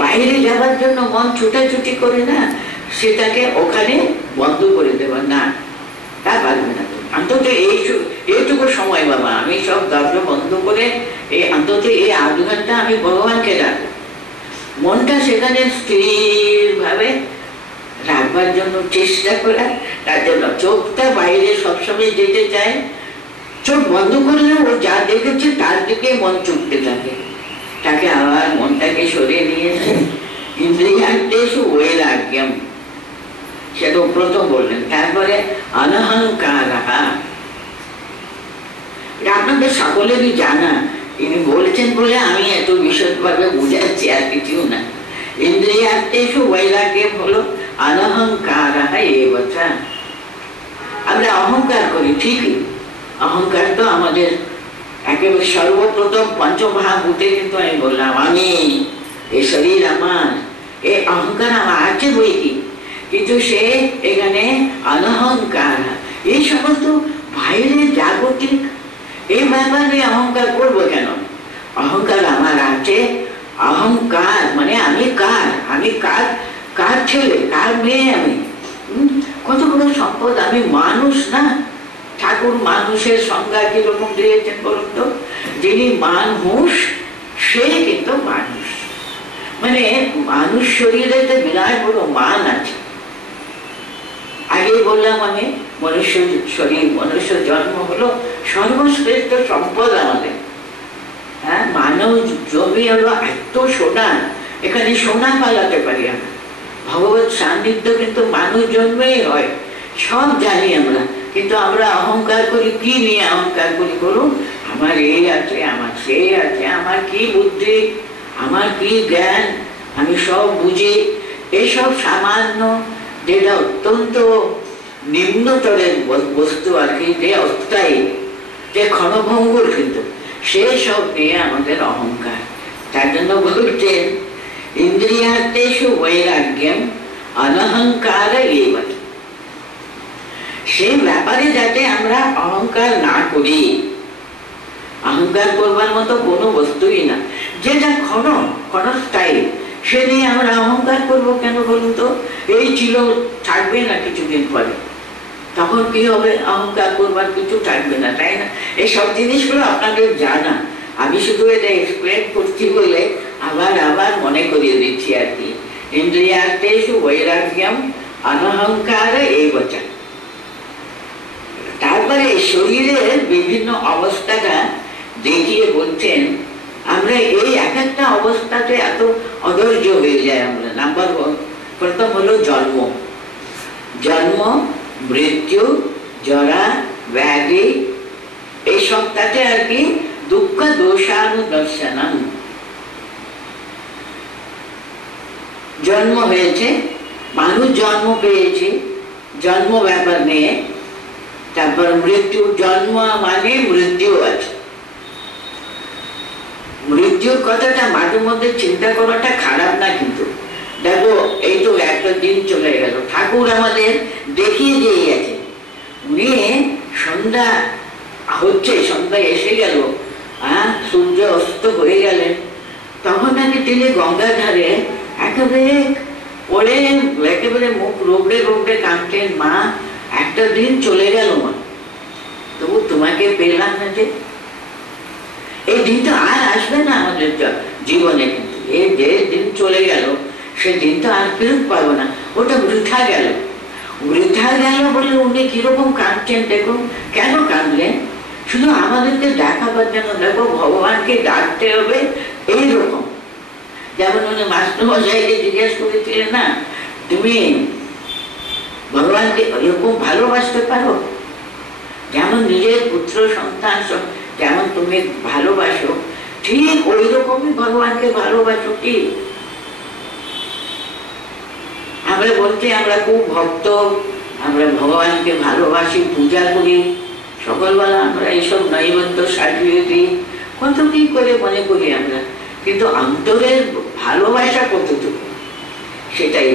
বাইরে যাবার জন্য মন ছুটাছুটি করে না, সেটাকে ওখানে বন্ধ করে দেওয়া, না তা পারবে না। অন্তত এইটুকু সময় বাবা আমি সব দরজা বন্ধ করে অন্তত এই 8 ঘন্টা আমি ভগবানকে রাখবো। মনটা সেখানে স্থির ভাবে রাখবার জন্য চেষ্টা করা। তার জন্য চোখটা বাইরে সবসময় যেতে চায়, চোখ বন্ধ করলে ও যা দেখেছে তার দিকে মন ছুটতে থাকে। তাকে আবার মনটাকে সরিয়ে নিয়েছে। ইন্দ্রিয়ার্থেষু বৈরাগ্যম, সেটা প্রথম বললেন। তারপরে অনহংকার, আপনাদের সকলেরই জানা, তিনি বলছেন বলে আমি এত বিশদভাবে বুঝাচ্ছি, আর কিছু না। ইন্দ্রিয়ার্থেষু বৈরাগ্যম হলো অনহংকার এব চ। আমরা অহংকার করি ঠিকই, অহংকার তো আমাদের একেবারে সর্বপ্রথম পঞ্চমহাভূতে, কিন্তু আমি বললাম আমি, এই শরীর আমার, এই অহংকার আমার আছে বই কি, কিন্তু সে এখানে অনহংকার। এই সমস্ত বাইরে জাগতিক এই ব্যাপারে অহংকার করবো কেন? অহংকার আমার আছে। অহংকার মানে আমি কার, আমি কার ছেলে, কার মেয়ে, আমি কতগুলো সম্পদ, আমি মানুষ না? ঠাকুর মানুষের সংজ্ঞা কিরকম দিয়েছেন বলুন তো? যিনি মানুষ সে কিন্তু মানুষ, মানে মানুষ শরীরে বিরাট বড় মান আছে। আগে বললাম আমি, মনুষ্য শরীর, মনুষ্য জন্ম হলো সর্বশ্রেষ্ঠ সম্পদ আমাদের। হ্যাঁ, মানব জমি হলো এত সোনা, এখানে সোনা পালাতে পারি আমরা। ভগবত সান্নিধ্য কিন্তু মানুষ জন্মেই হয়, সব জানি আমরা, কিন্তু আমরা অহংকার করি। কি নিয়ে অহংকার করি বলুন? আমার এই আছে, আমার সেই আছে, আমার কি বুদ্ধি, আমার কি জ্ঞান, আমি সব বুঝি। এইসব সামান্য, যেটা অত্যন্ত নিম্নতরের বস্তু আর কি, যে অস্থায়ী, যে ক্ষণভঙ্গুর, কিন্তু সেই সব নিয়ে আমাদের অহংকার। তার জন্য বলছেন ইন্দ্রিয়ার্থেষু বৈরাগ্যম অনহংকার এব। সেই ব্যাপারে যাতে আমরা অহংকার না করি। অহংকার করবার মতো কোনো বস্তুই না, যেটা ক্ষণস্থায়ী, সে নিয়ে আমরা অহংকার করবো কেন বলুন তো? এই ছিল, থাকবে না কিছুদিন পরে, তখন কি হবে? অহংকার করবার কিছু থাকবে না, তাই না? এইসব জিনিসগুলো আপনাদের জানা, আমি শুধু এটা এক্সপ্লেন করছি বলে আবার মনে করিয়ে দিচ্ছি আর কি। ইন্দ্রিয়ার্থেষু বৈরাগ্যম অনহংকার এব চ। তারপরে শরীরের বিভিন্ন অবস্থাটা দেখিয়ে বলছেন, আমরা এই এক একটা অবস্থাতে এত অধৈর্য হয়ে যায় আমরা। নাম্বার প্রথম হলো জন্ম, মৃত্যু, জরা, ব্যাধি, এই সবটাতে আর কি দুঃখ দোষানুদর্শনম। জন্ম হয়েছে, মানুষ জন্ম পেয়েছে, জন্ম ব্যাপার নিয়ে। তারপর মৃত্যু, জন্ম মানে মৃত্যু আছে। মৃত্যুর কথাটা মাঝে মধ্যে চিন্তা করাটা খারাপ না, কিন্তু দেখো এই তো একটা দিন চলে গেল, ঠাকুর আমাদের দেখিয়ে দিয়ে গেছে। উনি সন্ধ্যা হচ্ছে, সন্ধ্যা এসে গেল, সূর্য অস্ত হয়ে গেলেন, তখন নাকি তিনি গঙ্গার ধারে একেবারে পড়ে একেবারে মুখ রোগড়ে কাঁদতেন, মা একটা দিন চলে গেল মা, তবু তোমাকে পেলাম না, যে এই দিনটা আর আসবে না আমাদের জীবনে। কিন্তু এই যে দিন চলে গেল, সে দিন তো আর ফেরত পাবো না, ওটা বৃথা গেল বলে উনি কিরকম কাঁদছেন দেখুন। কেন কাঁদলেন? শুধু আমাদেরকে দেখাবার জন্য। দেখো, ভগবানকে ডাকতে হবে এইরকম। যেমন উনি মাস্টার মশাইকে জিজ্ঞেস করেছিলেন না, তুমি ভগবানকে এরকম ভালোবাসতে পারো যেমন নিজের পুত্র সন্তান যেমন তুমি ভালোবাসো, ঠিক ওই রকমই ভগবানকে ভালোবাসো কি? আমরা বলছি আমরা খুব ভক্ত, আমরা ভগবানকে ভালোবাসি, পূজা করি, সকালবেলা আমরা এইসব নৈবেদ্য সাজিয়ে দিই, কত কি করে মনে করি আমরা, কিন্তু অন্তরের ভালোবাসা কতটুকু সেটাই।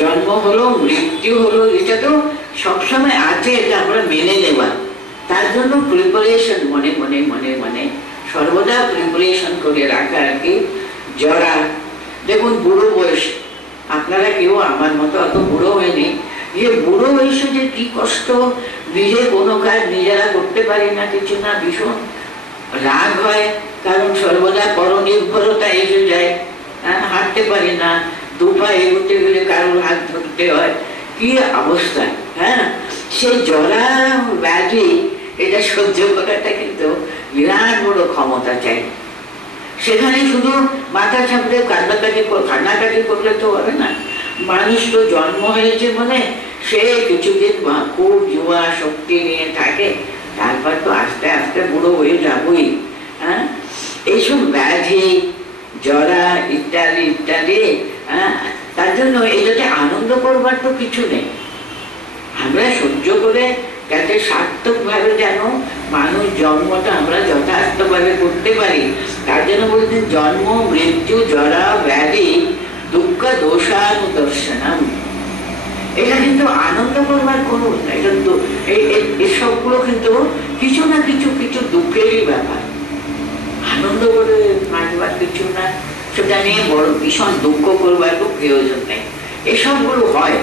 জন্ম হলো, মৃত্যু হলো, এটা তো সবসময় আছে, এটা আমরা মেনে নেওয়া। তার জন্য প্রিপারেশন মনে সর্বদা প্রিপারেশন করে রাখা আর কি। জরা, দেখুন বুড়ো বয়স, আপনারা কেউ আমার মতো অত বুড়ো হয়নি, যে বুড়ো বয়সে যে কি কষ্ট, নিজে কোনো কাজ নিজেরা করতে পারি না, কিছু না, ভীষণ রাগ হয়, কারণ সর্বদা পরনির্ভরতা এসে যায়, হাঁটতে পারি না, দুপা এগোতে গেলে কারোর হাত ধরতে হয়, কি অবস্থা। সে জরা ব্যাধি, এটা সহ্য করাটা কিন্তু বিরাট বড় ক্ষমতা চাই। সেখানে শুধু মাথা ছাপড়ে কান্নাকাটি করলে তো হবে না। মানুষ তো জন্ম হয়েছে মানে সে কিছুদিন খুব যুবা শক্তি নিয়ে থাকে, তারপর তো আস্তে আস্তে বুড়ো হয়ে যাবই। এইসব ব্যাধি, জরা ইত্যাদি ইত্যাদি, তার জন্য এটাতে আনন্দ করবার তো কিছু নেই। আমরা সহ্য করে যাতে সার্থক ভাবে যেন মানুষ জন্মটা আমরা যথার্থভাবে করতে পারি, তার জন্য বলছেন জন্ম, মৃত্যু, জরা, ব্যাধি, দুঃখ দোষানুদর্শনম। এটা কিন্তু আনন্দ করবার কোনো, এসবগুলো কিন্তু কিছু না কিছু দুঃখেরই ব্যাপার। আনন্দ করে মানবার কিছু না, সেটা নিয়ে বড় ভীষণ দুঃখ করবার খুব প্রয়োজন নেই। এসবগুলো হয়,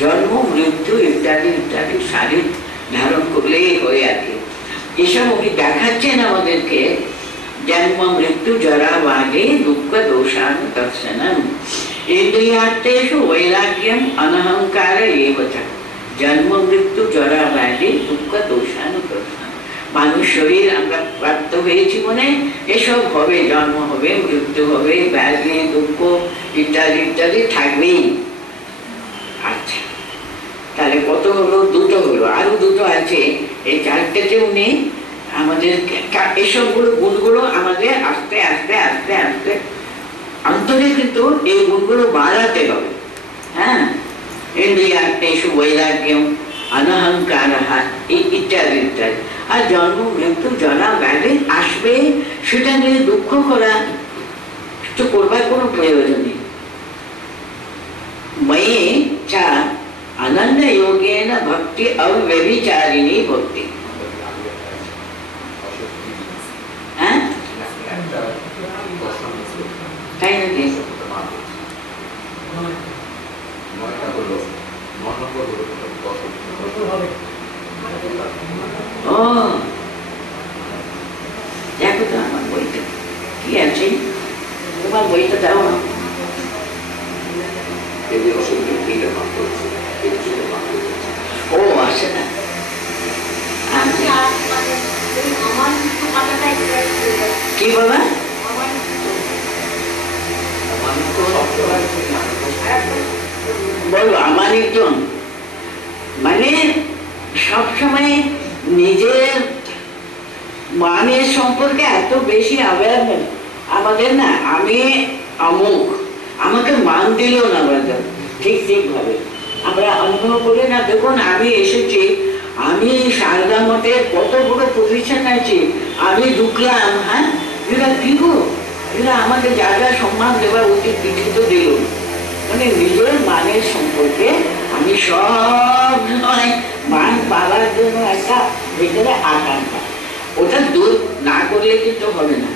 জন্ম, মৃত্যু ইত্যাদি ইত্যাদি শারীর ধারণ করলেই হয়ে আছে। এসব উনি দেখাচ্ছেন আমাদেরকে, জন্ম, মৃত্যু, জরা, ব্যাধি, দুঃখ দোষানুদর্শনম। ইন্দ্রিয়ার্থেষু বৈরাগ্যম অনহংকার এব চ। জন্ম, মৃত্যু, জরা, ব্যাধি, দুঃখ দোষানুদর্শনম। মানুষ শরীর আমরা প্রাপ্ত হয়েছি মানে এসব হবে, জন্ম হবে, মৃত্যু হবে, ব্যাধি, দুঃখ ইত্যাদি ইত্যাদি থাকবেই। আচ্ছা, তাহলে কত হলো? দুটো হলো, আরো দুটো আছে। এই চারটেতে উনি আমাদের এসবগুলো গুণগুলো আমাদের আস্তে আস্তে আস্তে আস্তে অন্তরে কিন্তু এই গুণগুলো বাড়াতে হবে। ইন্দ্রিয়ার্থেষু বৈরাগ্যম অনহংকারঃ ইত্যাদি ইত্যাদি। আর জন্ম, মৃত্যু, জরা, ব্যাধি আসবে, সেটা নিয়ে দুঃখ করা তো করবার কোনো প্রয়োজন নেই। ময়ি চা অনন্য যোগেন ভক্তি অব্যভিচারিণী ভক্তি। হ্যাঁ তাই নাকি? ও দেখো তো আমার বইটা কি আছে, তোমার বইটা দাও না। ও আছে না, কি বাবা বলো? আমানিত মানে সবসময় নিজের মানের সম্পর্কে এত বেশি অ্যাওয়ারনেস আমাদের না। আমি অমুক, আমাকে মান দিল না বাজার ঠিক ঠিকভাবে আমরা অনুভব করি না। দেখুন আমি এসেছি, আমি সারদা মঠের কত বড় পজিশন আছে, আমি ঢুকলাম, হ্যাঁ এরা কি গো, এরা আমাকে যা যা সম্মান দেওয়া উচিত কিছু তো দিল। মানে নিজের মানের সম্পর্কে আমি সব সময় মান পাওয়ার জন্য একটা ভিতরে আকাঙ্ক্ষা, ওটা দূর না করলে কিন্তু হবে না।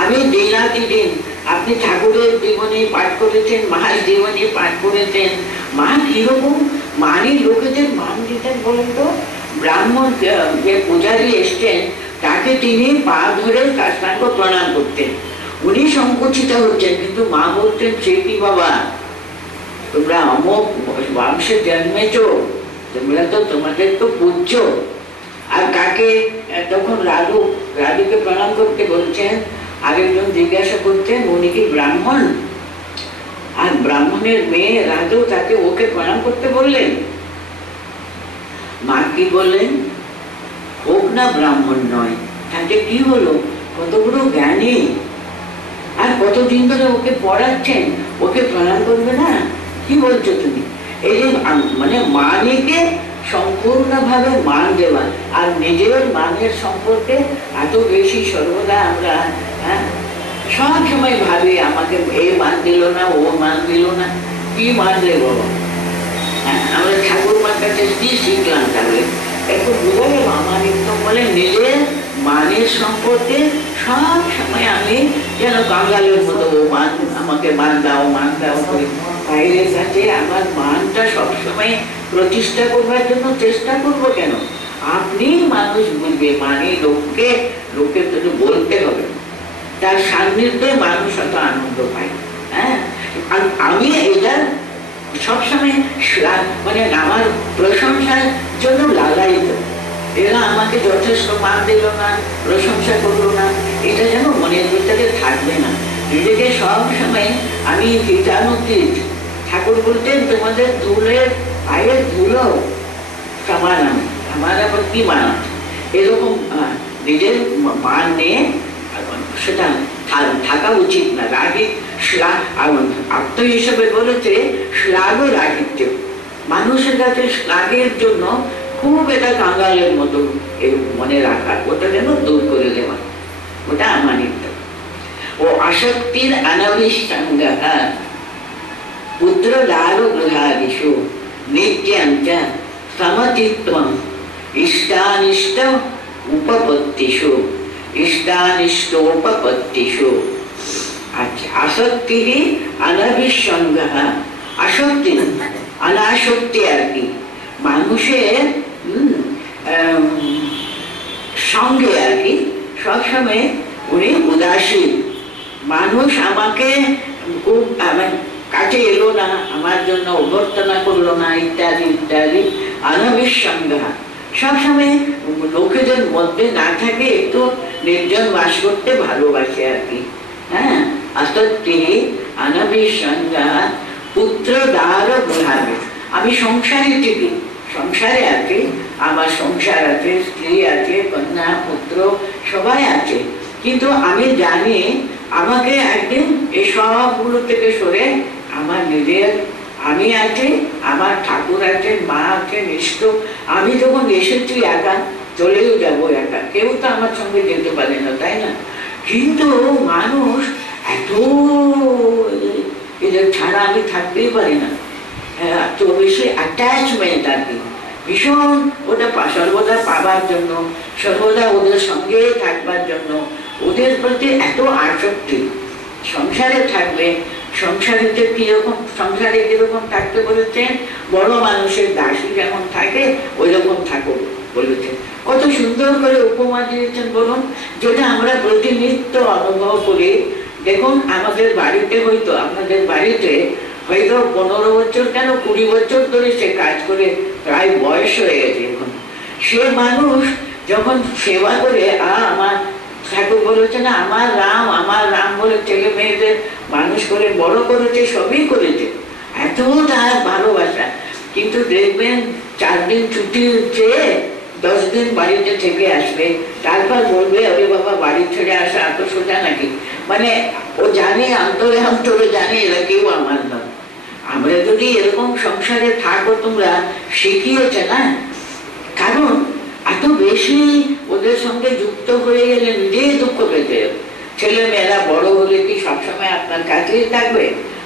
আমি দিন আপনি ঠাকুরের জীবনী পাঠ করেছেন, মার জীবনী পাঠ করেছেন, মা কিরকম মানে লোকেদের মান দিতেন বলেন তো? ব্রাহ্মণ যে পূজারী এসছেন তাকে তিনি পা ধরে সাষ্টাঙ্গ প্রণাম করতেন, উনি সংকুচিত হচ্ছেন, কিন্তু মা বলতেন সে কি বাবা, তোমরা অমুক বংশে জন্মেছ, তোমরা তো তোমাদের তো পূজ্য। আর কাকে তখন রাজুকে প্রণাম করতে বলছেন, আরেকজন জিজ্ঞাসা করতেন উনি কি ব্রাহ্মণ, আর ব্রাহ্মণের মেয়ে রাজু তাকে ওকে প্রণাম করতে বললেন। মা কি বললেন, হোক না ব্রাহ্মণ নয়, তাতে কি হলো, কত বড় জ্ঞানী, আর কতদিন ধরে ওকে পড়াচ্ছেন, ওকে প্রণাম করবে না? কি বলছো তুমি? এই যে মানে মানিকে সম্পূর্ণভাবে মান দেওয়া আর নিজের মানের সম্পর্কে এত বেশি সর্বদা আমরা সব সময় ভাবি আমাকে এ মান দিল না, ও মান দিল না, কি মান দেব? আমরা ঠাকুর মার কাছে কি শিখলাম? তাহলে একটু বুঝে গেল আমার একদম বলে নিজের মানের সম্পর্কে সব সময় আমি যেন কাঙ্গালের মতো ও মান, আমাকে মান দাও করি। বাইরের কাছে আমার মানটা সবসময় প্রতিষ্ঠা করবার জন্য চেষ্টা করবো কেন? আপনি মানুষ বুঝবে, মানে লোকের জন্য বলতে হবে, তার সান্নিধ্যে মানুষ অত আনন্দ পায়। হ্যাঁ আমি এটা সবসময় মানে আমার প্রশংসার জন্য লাগাইত, এরা আমাকে যথেষ্ট মান দিল না, প্রশংসা করলো না, এটা যেন মনের ভিতরে থাকবে না। নিজেকে সব সময় আমি কীটানুতীত, ঠাকুর বলতেন তোমাদের ধুলের পায়ের ধুলো সমান, আমার আবার কি মানা, এরকম নিজের মান নিয়ে সেটা থাকা উচিত না। রাগে আত্ম হিসেবে বলেছে শ্লাঘ রাগিত্য, মানুষের কাছে শ্লাঘের জন্য খুব এটা কাঙ্গালের মতো মনে রাখা, ওটা যেন দূর করে দেওয়া, ওটা আমানিত। ও আসক্তির অনবিসঙ্গ পুত্র দারু গৃহাদিষু নিত্যঞ্চ সমচিত্বম ইষ্টানিষ্ট উপপত্তিষু ইষ্টানিষ্টোপপত্তিষু। আচ্ছা, আসক্তি অনবিসঙ্গ, আসক্তি অনাসক্তি আর কি, মানুষের সঙ্গে আর কি সবসময় উনি উদাসীন। মানুষ আমাকে খুব কাছে এলো না, আমার জন্য অভ্যর্থনা করলো না, ইত্যাদি ইত্যাদি। অনবিসঙ্গ সবসময় লোকেদের মধ্যে না থাকে, একটু নির্জন বাস করতে ভালোবাসে আর কি। হ্যাঁ, আসক্তি অনবিসঙ্গ পুত্র দ্বার গৃহাবে, আমি সংসারে টিকি, সংসারে আছি, আমার সংসার আছে, স্ত্রী আছে, কন্যা পুত্র সবাই আছে, কিন্তু আমি জানি আমাকে একদিন এই সবগুলো থেকে সরে আমার নিজের আমি আছি, আমার ঠাকুর আছে, মা আছে, নিষ্ঠ। আমি যখন এসেছি একা, চলেও যাবো একা, কেউ তো আমার সঙ্গে যেতে পারে না, তাই না? কিন্তু মানুষ এত এদের ছাড়া আমি থাকতেই পারি না, এত বেশি অ্যাটাচমেন্ট আর কি, ভীষণ ওটা সর্বদা পাবার জন্য, সর্বদা ওদের সঙ্গে থাকবার জন্য, ওদের প্রতি এত আসক্তি। সংসারে থাকবে, সংসারে কিরকম, সংসারে কিরকম থাকতে বলেছেন, বড় মানুষের দাসী যেমন থাকে ওই রকম থাকো বলেছেন। কত সুন্দর করে উপমা দিয়েছেন বলুন, যেটা আমরা প্রতিনিত্য অনুভব করি। দেখুন আমাদের বাড়িতে হয়তো, আপনাদের বাড়িতে হয়তো 15 বছর কেন 20 বছর ধরে সে কাজ করে, প্রায় বয়স হয়ে গেছে এখন, সে মানুষ যখন সেবা করে, আমার ঠাকুর বলেছে না, আমার রাম বলে ছেলে মেয়েদের মানুষ করে বড় করেছে, সবই করেছে, এত তার ভালোবাসা। কিন্তু দেখবেন 4 দিন ছুটি চেয়ে 10 দিন বাড়িতে থেকে আসবে, তারপর বলবে আরে বাবা বাড়ি ছেড়ে আসা এত সোজা নাকি, মানে ও জানে, অন্তরে অন্তরে জানে এরা কেউ আমার নয়। আমরা যদি এরকম সংসারে থাকো, তোমরা শিখিয়েছে না, কারণ এত বেশি ওদের সঙ্গে যুক্ত হয়ে গেলে নিজেই দুঃখ পেতে। ছেলে মেয়েরা বড় হলে কি সবসময় আপনার কাছেই থাকবে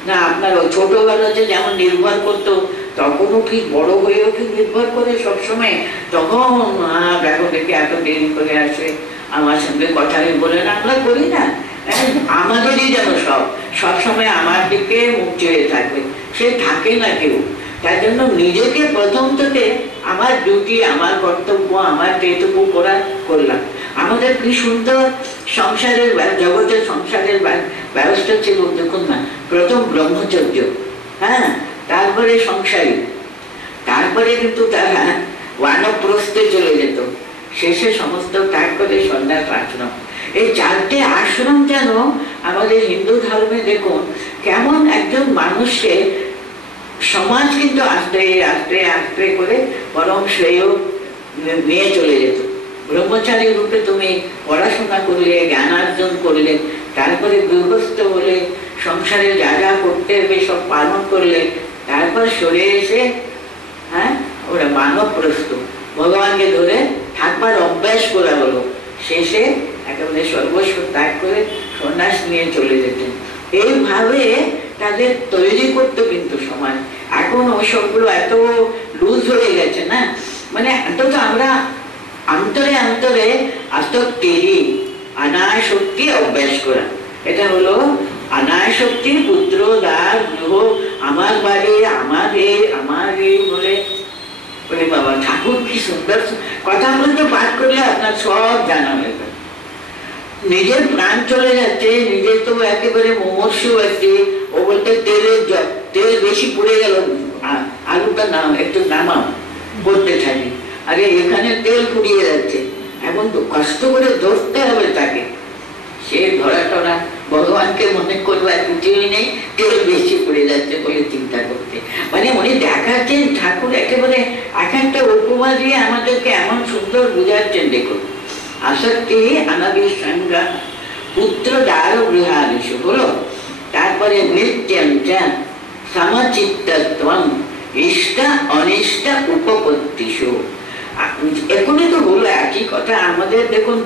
না? আপনার ছোটবেলাতে যেমন নির্ভর করতো, তখনও কি বড় হয়েও কি নির্ভর করে সবসময়? তখন দেখো দেখি এত দেরি করে আসে, আমার সঙ্গে কথাই বলে না, আমরা করি না, আমাদেরই যেন সবসময় আমার দিকে মুখ চেয়ে থাকবে, সে থাকে না কেউ। তার জন্য নিজেকে প্রথম থেকে আমার ডিউটি, আমার কর্তব্য, আমার যেটুকু করলাম। আমাদের কি সুন্দর সংসারের জগতের সংসারের ব্যবস্থা ছিল দেখুন না, প্রথম ব্রহ্মচর্য, হ্যাঁ, তারপরে সংসারী, তারপরে কিন্তু তারা বানপ্রস্থে চলে যেত, শেষে সমস্ত ত্যাগ করে সন্ন্যাস আশ্রম। এই 4টে আশ্রম যেন আমাদের হিন্দু ধর্মে দেখুন কেমন একজন মানুষকে সমাজ কিন্তু আস্তে আস্তে আস্তে করে পরম শ্রেয় নিয়ে চলে যেত। ব্রহ্মচারী রূপে তুমি পড়াশোনা করলে, জ্ঞানার্জন করলে, তারপরে গৃহস্থ হলে, সংসারে যা যা করতে হবে সব পালন করলে, তারপর সরে এসে ওরা মানবপ্রস্থ, ভগবানকে ধরে থাকবার অভ্যাস করা হলো, শেষে একেবারে সর্বস্ব ত্যাগ করে সন্ন্যাস নিয়ে চলে যেতেন। এইভাবে তাদের তৈরি করতো কিন্তু সমাজ। এখন ওইসবগুলো এত লুজ হয়ে গেছে না, মানে অন্তত আমরা অন্তরে অন্তরে আসক্তি, অনাসক্তি অভ্যাস করা, এটা হলো অনাসক্তি। পুত্র দ্বার গৃহ, আমার বাড়ি, আমার এই বলে বাবা ঠাকুর কি সুন্দর কথা বলতে, পাঠ করলে আপনার সব জানা হয়ে গেল। নিজের প্রাণ চলে যাচ্ছে, নিজের তো একেবারে মুমূর্ষু ব্যক্তি, ও বলতে তেল বেশি পড়ে গেল, আলুটা একটু নামাও করতে থাকি, আরে এখানে তেল পুড়িয়ে যাচ্ছে, এখন তো কষ্ট করে ধরতে হবে তাকে, সে ধরা টরা ভগবানকে মনে করবো আর কিছুই নেই, তেল বেশি পড়ে যাচ্ছে বলে চিন্তা করতে। মানে উনি দেখাচ্ছেন, ঠাকুর একেবারে এক একটা উপমা দিয়ে আমাদেরকে এমন সুন্দর বুঝাচ্ছেন। দেখুন, আসক্তি অনাবিসঙ্গা পুত্র দ্বার গৃহাদিষু হলো, তারপরে নিত্যং চ সমচিত্তত্বং ইষ্ট অনিষ্ট উপপত্তিষু। এখনই তো হলো একই কথা। আমাদের দেখুন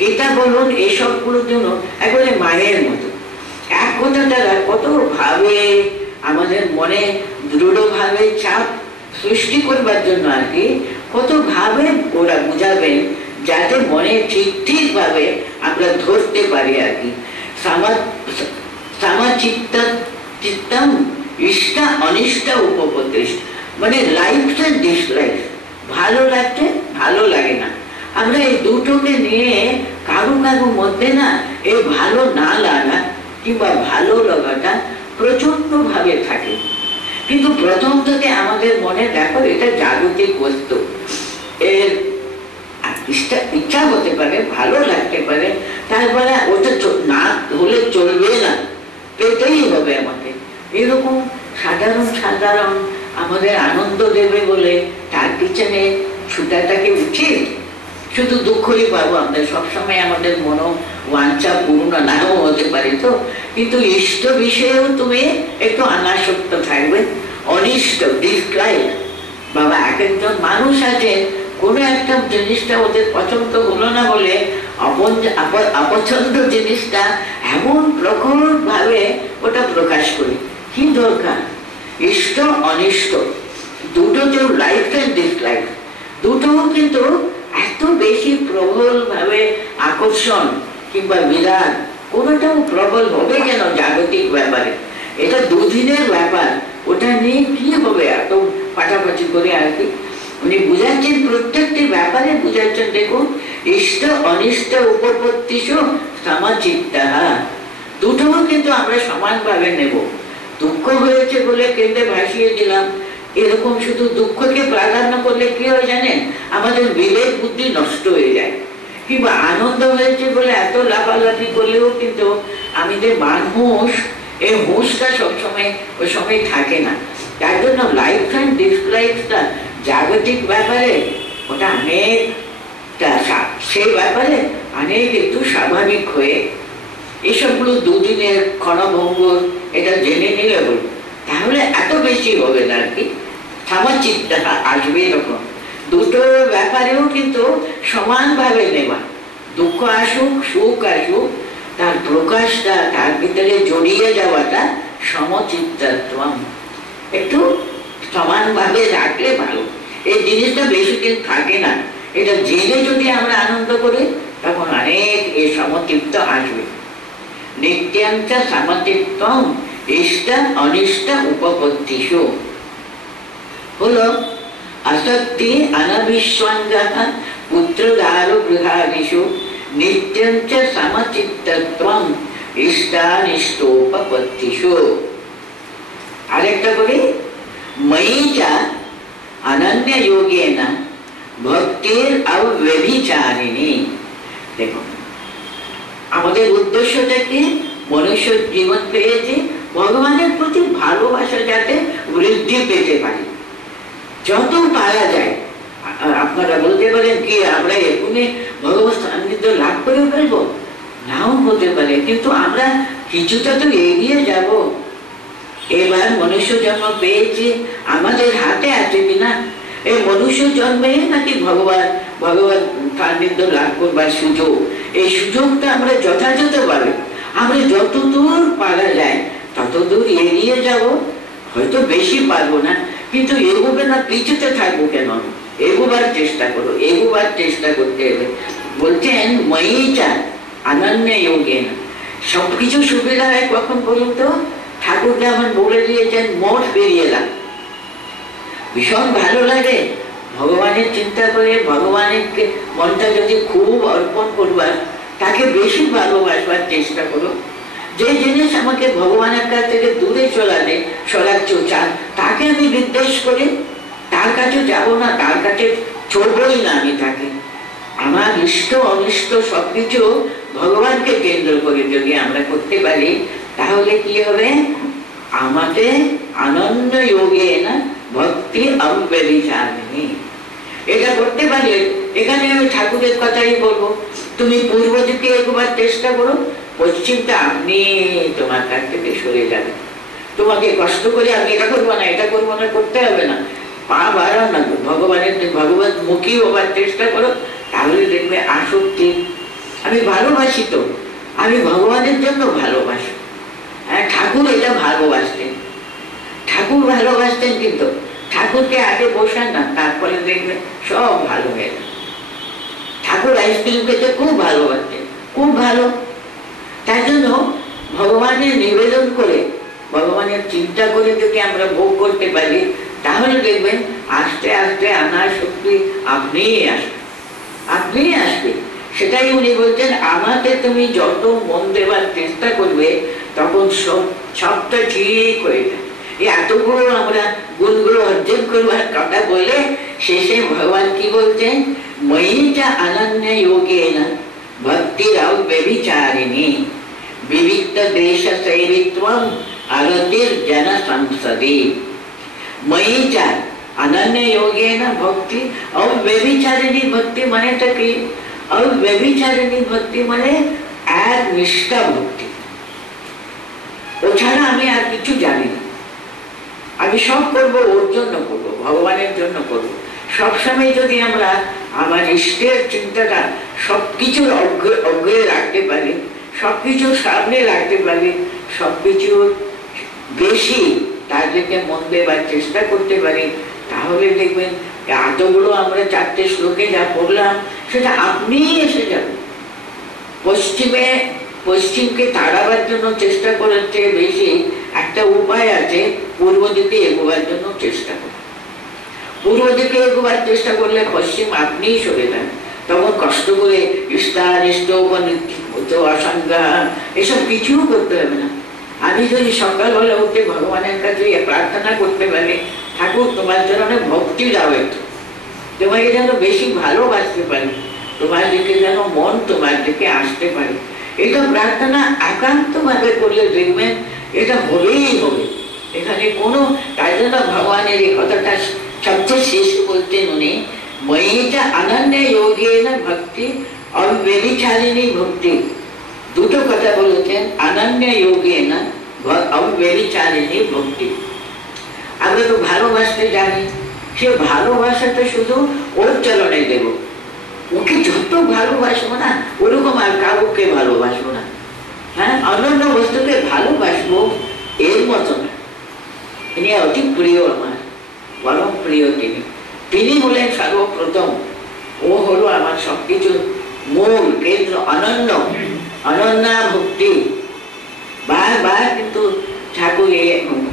গীতা বলুন, এসবগুলোর জন্য একেবারে মায়ের মতো এক কথা দ্বারা কত ভাবে আমাদের মনে দৃঢ়ভাবে চাপ সৃষ্টি করবার জন্য আর কি, কত ভাবে ওরা বুঝাবেন যাতে মনে ঠিক ভাবে আমরা ধরতে পারি আর কি। সমচিত্তম ইষ্ট অনিষ্ট উপপত্তিষু, মানে লাইফ এন্ড ডিসলাইফ, ভালো লাগছে ভালো লাগে না, আমরা এই দুটোকে নিয়ে কারো মধ্যে না এই ভালো না লাগা কিংবা ভালো লাগাটা প্রচন্ড ভাবে থাকে। কিন্তু প্রথম থেকে আমাদের মনে দেখো এটা জাগতিক বস্তু, এর ইচ্ছা হতে পারে, ভালো লাগতে পারে, তারপরে ওটা না হলে চলবে না, পেতেই হবে আমাদের। এরকম সাধারণ আমাদের আনন্দ দেবে বলে তার পিছনে ছুটাটাকে উচিত? শুধু দুঃখই পাবো আমরা, সবসময় আমাদের মনো বাঞ্ছা পূর্ণ নাও হতে পারে তো, কিন্তু ইষ্ট বিষয়েও তুমি একটু অনাসক্ত থাকবে, অনিষ্ট ডিসলাইক। বাবা এক একজন মানুষ আছে, কোনো একটা জিনিসটা ওদের পছন্দ হলো না বলে অপছন্দ জিনিসটা এমন প্রখর ভাবে ওটা প্রকাশ করি। কি দরকার? ইষ্ট অনিষ্ট দুটো যে লাইফ এন্ড ডিসলাইফ দুটো কিন্তু এত বেশি প্রবল ভাবে আকর্ষণ কিংবা বিরাট কোনোটাও প্রবল হবে কেন জাগতিক ব্যাপারে? এটা দুদিনের ব্যাপার, ওটা নিয়ে কি হবে এত পাঠাপাঠি করে আর কি? উনি বুঝাচ্ছেন প্রত্যেকটি ব্যাপারে বুঝাচ্ছেন, দেখুন ইষ্ট অনিষ্ট উপপত্তিষু সমচিত্তা, দুটোও কিন্তু আমরা সমানভাবে নেব। দুঃখ হয়েছে বলে কেঁদে ভাসিয়ে দিলাম, এরকম শুধু দুঃখকে প্রাধান্য করলে কি হয় জানেন? আমাদের বিবেক বুদ্ধি নষ্ট হয়ে যায়। কিংবা আনন্দ হয়েছে বলে এত লাফালাফি করলেও কিন্তু আমাদের মানুষ এই হুঁশটা সবসময় ওই সময় থাকে না। তার জন্য লাইফ অ্যান্ড ডিসলাইফটা জাগতিক ব্যাপারে ওটা অনেকটা সেই ব্যাপারে অনেক একটু স্বাভাবিক হয়ে এসবগুলো দুদিনের ক্ষণভঙ্গ এটা জেনে নিলে বলবো, তাহলে এত বেশি হবে না আর কি, সমচিত্ততা আসবে। এরকম দুটো ব্যাপারেও কিন্তু সমানভাবে নেওয়া, দুঃখ আসুক সুখ আসুক তার প্রকাশটা তার ভিতরে জড়িয়ে যাওয়াটা সমচিত্তত্বম, একটু সমানভাবে রাখলে ভালো। এই জিনিসটা বেশি দিন থাকে না, এটা জেনে যদি আমরা আনন্দ করি তখন অনেক এই সমচিত্ত আসবে। নিত্যান্ত সমচিত্তম ইষ্ট অনিষ্ট উপপত্তিষু হলো আসক্তি অনবিস্বঙ্গः পুত্রদারু গৃহাদিষু নিত্যঞ্চ সমচিত্তত্বম ইষ্টানিষ্টোপপত্তিষু। আরেকটা করি, ময়ি চ অনন্য যোগেন ভক্তির অব্যভিচারিণী। দেখুন আমাদের উদ্দেশ্যটা কি? মনুষ্য জীবন পেয়েছে ভগবানের প্রতি ভালোবাসা যাতে বৃদ্ধি পেতে পারে, যত পারা যায়। আপনারা বলতে পারেন কি আমরা এখনই ভগবত সান্নিধ্য লাভ করে ফেলবো? নাও হতে পারে, কিন্তু আমরা কিছুটা তো এগিয়ে যাব। এবার মনুষ্য জন্ম পেয়েছি, আমাদের হাতে আছে কিনা এই মনুষ্য জন্মে নাকি ভগবান সান্নিধ্য লাভ করবার সুযোগ, এই সুযোগটা আমরা যথাযথভাবে আমরা যতদূর পারা যায় ততদূর এগিয়ে যাব। হয়তো বেশি পারবো না, কিন্তু এগোবে না, পিছুতে থাকবো কেন? এগোবার চেষ্টা করো, এগোবার চেষ্টা করতে হবে। বলছেন ময়ি চ অনন্য যোগেন। সবকিছু সুবিধা হয় কখন বলুন তো? ঠাকুর যেমন বলে দিয়েছেন মোট পেরিয়ে এলাম, ভীষণ ভালো লাগে ভগবানের চিন্তা করে, ভগবানের মনটা যদি খুব অর্পণ করবার, তাকে বেশি ভালোবাসবার চেষ্টা করো। যে জিনিস আমাকে ভগবানের কাছ থেকে দূরে সরাচ্ছ চান, তাকে আমি নির্দেশ করি, তার কাছে যাব না, তার কাছে চলবই না আমি তাকে। আমার ইষ্ট অনিষ্ট সবকিছু ভগবানকে কেন্দ্র করে যদি আমরা করতে পারি তাহলে কি হবে? আমাদের আনন্দ যোগে না ভক্তি অব্যভিচারিণী। এটা করতে পারলে এখানে আমি ঠাকুরের কথাই বলবো, তুমি পূর্ব দিকে একবার চেষ্টা করো, পশ্চিমটা আপনি তোমার কাছ থেকে সরে যাবে। তোমাকে কষ্ট করে আমি এটা করবো না এটা করবো না করতে হবে না, পা বাড়াও না, ভগবান মুখী হবার চেষ্টা করো, তাহলে দেখবে আসক্তি। আমি ভালোবাসি তো, আমি ভগবানের জন্য ভালোবাসি। হ্যাঁ, ঠাকুর এটা ভালোবাসতেন, ঠাকুর ভালোবাসতেন, কিন্তু ঠাকুরকে আগে বসান না, তারপরে দেখবে সব ভালো হয়ে যায়। ঠাকুর আইসক্রিম খেতে খুব ভালোবাসতেন, খুব ভালো। তাই জন্য ভগবানের নিবেদন করে, ভগবানের চিন্তা করে যদি আমরা ভোগ করতে পারি তাহলে দেখবেন আস্তে আস্তে অনাসক্তি আপনিই আসবে, আপনিই আসবে। সেটাই উনি বলছেন, আমাকে তুমি যত মন দেওয়ার চেষ্টা করবে তখন সবটা ঠিক হয়ে যায়। এতগুলো আমরা গুণগুলো অর্জন করবার কথা বলে শেষে ভগবান কি বলছেন? ময়ি চ অনন্য যোগেন ভক্তির অব্যভিচারিণী বিবিক্ত দেশ সেবিত্বম আরতির জন সংসদে। ময়ি চ অনন্য যোগেন ভক্তি অব্যভিচারিণী ভক্তি মানেটা কি? অব্যভিচারিণী ভক্তি মানে এক নিষ্ঠা ভক্তি, ও ছাড়া আমি আর কিছু জানি না, আমি সব করবো ওর জন্য করবো, ভগবানের জন্য করবো। সবসময় যদি আমরা আমার ইষ্টের চিন্তাটা সবকিছুর অগ্রে রাখতে পারি, সবকিছু সামনে রাখতে পারি, সবকিছু বেশি তাদেরকে মন দেবার চেষ্টা করতে পারি, তাহলে দেখবেন এতগুলো আমরা 4টে শ্লোকে যা পড়লাম সেটা আপনিই এসে যাবে। পশ্চিমকে তাড়াবার জন্য চেষ্টা করার চেয়ে বেশি একটা উপায় আছে, পূর্ব দিকে এগোবার জন্য চেষ্টা করা। পূর্ব দিকে এগোবার চেষ্টা করলে পশ্চিম আপনিই সরে যান। তখন কষ্ট করে অসংজ্ঞা এসব কিছুও করতে হবে না। আমি যদি সকালবেলা উঠে ভগবানের কাছে প্রার্থনা করতে পারি, ঠাকুর তোমার জন্য ভক্তি দাও, একটু তোমাকে যেন বেশি ভালোবাসতে পারি, তোমার দিকে যেন মন তোমার দিকে আসতে পারে, এটা প্রার্থনা একান্ত ভাবে করলে দেখবেন এটা হবেই হবে। এখানে কোনো, তাই জন্য ভগবানের এই কথাটা সবচেয়ে শেষে বলতেন উনি, ময়িটা অনন্য যোগেন ভক্তি অব্যভিচারিণী ভক্তি। দুটো কথা বলেছেন, অনন্য যোগেন অব্যভিচারিণী ভক্তি। আমরা তো ভালোবাসতে জানি, সে ভালোবাসাটা শুধু ওর চরণে দেব, ওকে যত ভালোবাসবো না ওরকম আর কাউকে ভালোবাসবো না। হ্যাঁ, অন্যান্য বস্তুকে ভালোবাসবো এর মতো না। তিনি অতি প্রিয়, আমার পরম প্রিয় তিনি। তিনি হলেন সর্বপ্রথম, ও হলো আমার সবকিছুর মূল কেন্দ্র, অনন্যা ভক্তি। বারবার কিন্তু ঠাকুর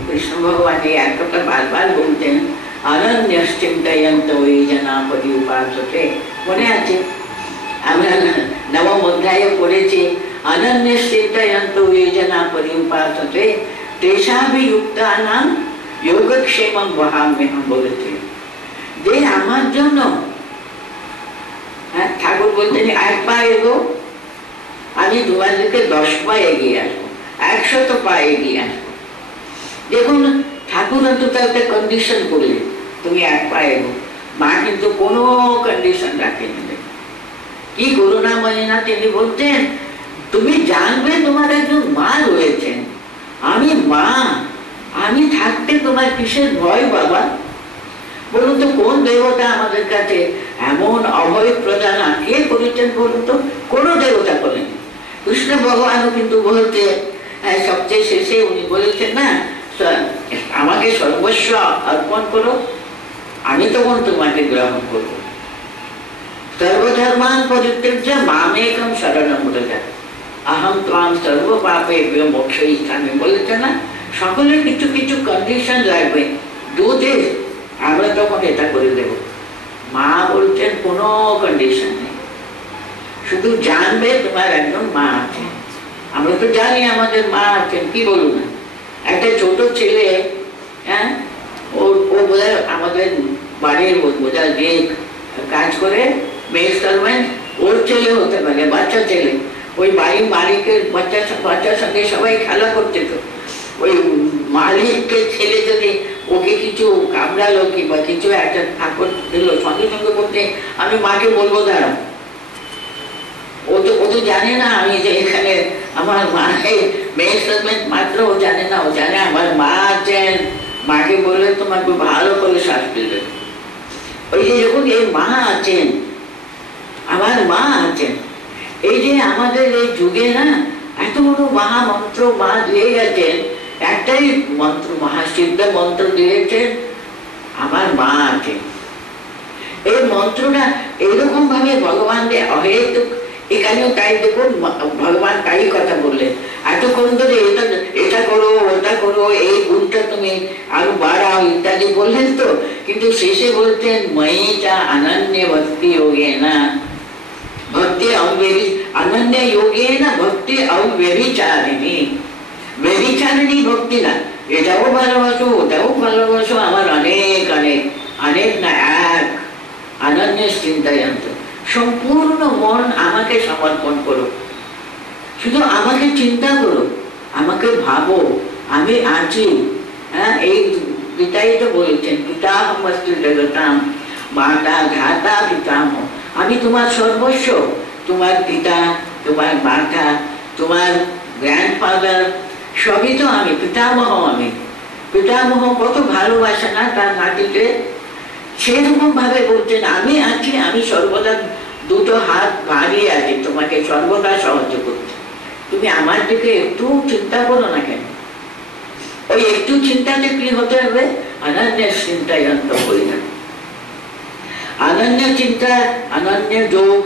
কৃষ্ণ ভগবান এই এক কথা বারবার বলতেন, অনন্যশ্চিন্তয়ন্ত ওই জনা পরি উপাসতে। মনে আছে আমরা নবম অধ্যায়ে পড়েছি, অনন্যশ্চিন্তয়ন্ত ওই জনা পরি উপাসতে তেষাভিযুক্তানাং যোগক্ষেমং বহাম্যহম বলেছে। যে আমার জন্য, হ্যাঁ, ঠাকুর বলতেন 1 পা এগো, আমি তোমাদেরকে 10 পা এগিয়ে আসবো, 100 পা এগিয়ে আসবো। দেখুন ঠাকুর অন্তত একটা কন্ডিশন করলেন, তুমি 1 পা এগো। মা কিন্তু কোনো কন্ডিশন রাখেনি। কি করুণাময়ী না, তিনি বলতেন তুমি জানবে তোমার একজন মা রয়েছেন, আমি মা, আমি থাকতে তোমার কিসের ভয় বাবা? বলুন তো কোন দেবতা আমাদের কাছে এমন অভয় প্রদান কে করেছেন বলুন তো? কোন দেবতা করেন। কৃষ্ণ ভগবানও কিন্তু বলতে সবচেয়ে শেষে উনি বলেছেন না, আমাকে সর্বস্ব অর্পণ করো, আমি তখন তোমাকে গ্রহণ করবো। সর্বধর্মান পরিত্যজ্য মামেকম শরণম ব্রজ অহম ত্বাম সর্ব পাপেভ্যো মোক্ষয়িষ্যামি। বলেছে না, সকলের কিছু কিছু কন্ডিশন লাগবে, দুধে আমরা তখন এটা করে দেব। মা বলছেন কোনো কন্ডিশন নেই, শুধু জানবে তোমার একজন মা আছে। আমরা তো জানি আমাদের মা আছেন, কি বলুন না। একটা ছোট ছেলে, হ্যাঁ, ও বোধহয় আমাদের বাড়ির বোঝা যে কাজ করে, মেয়ে সার্ভেন্ট, ওর ছেলে হতে পারে, বাচ্চা ছেলে। ওই বাড়ির মালিকের বাচ্চার সঙ্গে সবাই খেলা করতে, তো ওই মালিকের ছেলে যদি ওকে কিছু কামড়ালো কিংবা কিছু একটা ঠাকুর দিল, সঙ্গে সঙ্গে করতে আমি মাকে বলবো দাঁড়াও। ও তো জানে না আমি যে এখানে আমার মায়ের মেয়ে সার্ভেন্ট মাত্র, ও জানে না, ও জানে আমার মা আছেন। মাকে বললে তোমাকে ভালো করে শাস্তি দেবে। ওই যে যখন এই মা আছেন, আমার মা আছেন, এই যে আমাদের এই যুগে না এত বড় মহামন্ত্র মা দিয়ে গেছেন, একটাই মন্ত্র, মহাসিদ্ধ মন্ত্র দিয়েছেন, আমার মা আছেন। এই মন্ত্রটা এরকম ভাবে ভগবান অহেতুক, এখানেও তাই দেখুন ভগবান তাই কথা বললেন, এতক্ষণ ধরে এটা করো, ওটা করো, এই গুণটা তুমি আরো বাড়াও ইত্যাদি বললেন তো, কিন্তু শেষে বলছেন ময়িটা অনন্য ভক্তি যোগেনা ভক্তি অনন্য যোগেনা ভক্তি অব্যভিচারিণী। ব্যভিচারিণী ভক্তি না, এটাও ভালোবাসো ওটাও ভালোবাসো, আমার অনেক অনেক অনেক না এক, অনন্য চিন্তায়ন্ত, সম্পূর্ণ মন আমাকে সমর্পণ করো, শুধু আমাকে চিন্তা করো, আমাকে ভাবো, আমি আছি। হ্যাঁ, এই গীতাই তো বলেছেন, পিতাহমস্তু জগতাম মাতা ধাতা পিতামহ। আমি তোমার সর্বস্ব, তোমার পিতা, তোমার মাতা, তোমার গ্র্যান্ডফাদার, সবই তো আমি, পিতামহ আমি। পিতামহ কত ভালোবাসে না তার নাতিকে, সেরকম ভাবে বলছেন আমি আছি, আমি সর্বদা দুটো হাত বাড়িয়ে আছি তোমাকে সর্বদা সাহায্য করতে। তুমি আমার দিকে একটু চিন্তা করো না কেন? ওই একটু চিন্তাতে কি হতে হবে? অনন্যের চিন্তায় অন্ত হই না। অনন্য চিন্তা, অনন্য যোগ,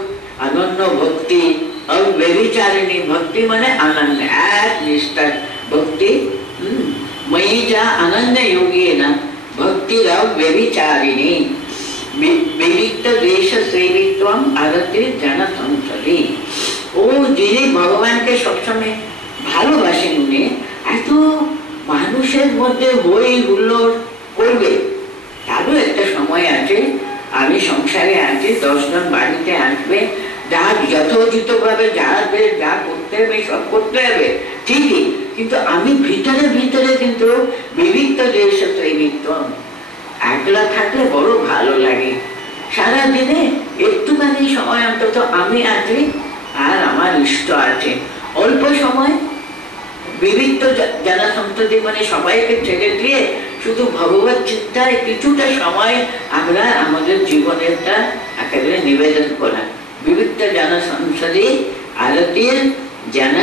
অনন্য ভক্তি, अव्यभिचारिणी भक्ति माने अनन्य एक निष्ठा भक्ति। मयि जा अनन्य योगेन भक्तिरव्यभिचारिणी विविक्त देश सेवित्वम आरति जन संसदि। ओ যিনি ভগবানকে সবসময় ভালোবাসেন, উনি এত মানুষের মধ্যে হই হুল্লোড় করবে, তারও একটা সময় আছে, আমি সংসারে আছি, 10 জন বাড়িতে আসবে, যা যথোচিত ভাবে যাবে, যা করতে হবে সব করতে হবে ঠিকই, কিন্তু আমি ভিতরে ভিতরে কিন্তু বিবিক্ত দেশ সেবিত্বম। একলা থাকলে বড় ভালো লাগে, সারাদিনে একটুখানি সময় অন্তত আমি আছি আর আমার ইষ্ট আছে। অল্প সময় বিবিক্ত জনসন্ততি মানে সবাইকে ছেড়ে দিয়ে শুধু ভগবত চিন্তায় কিছুটা সময় আমরা আমাদের জীবনেরটা একেবারে নিবেদন করা। विविक्त जन संसदे आरतीय जन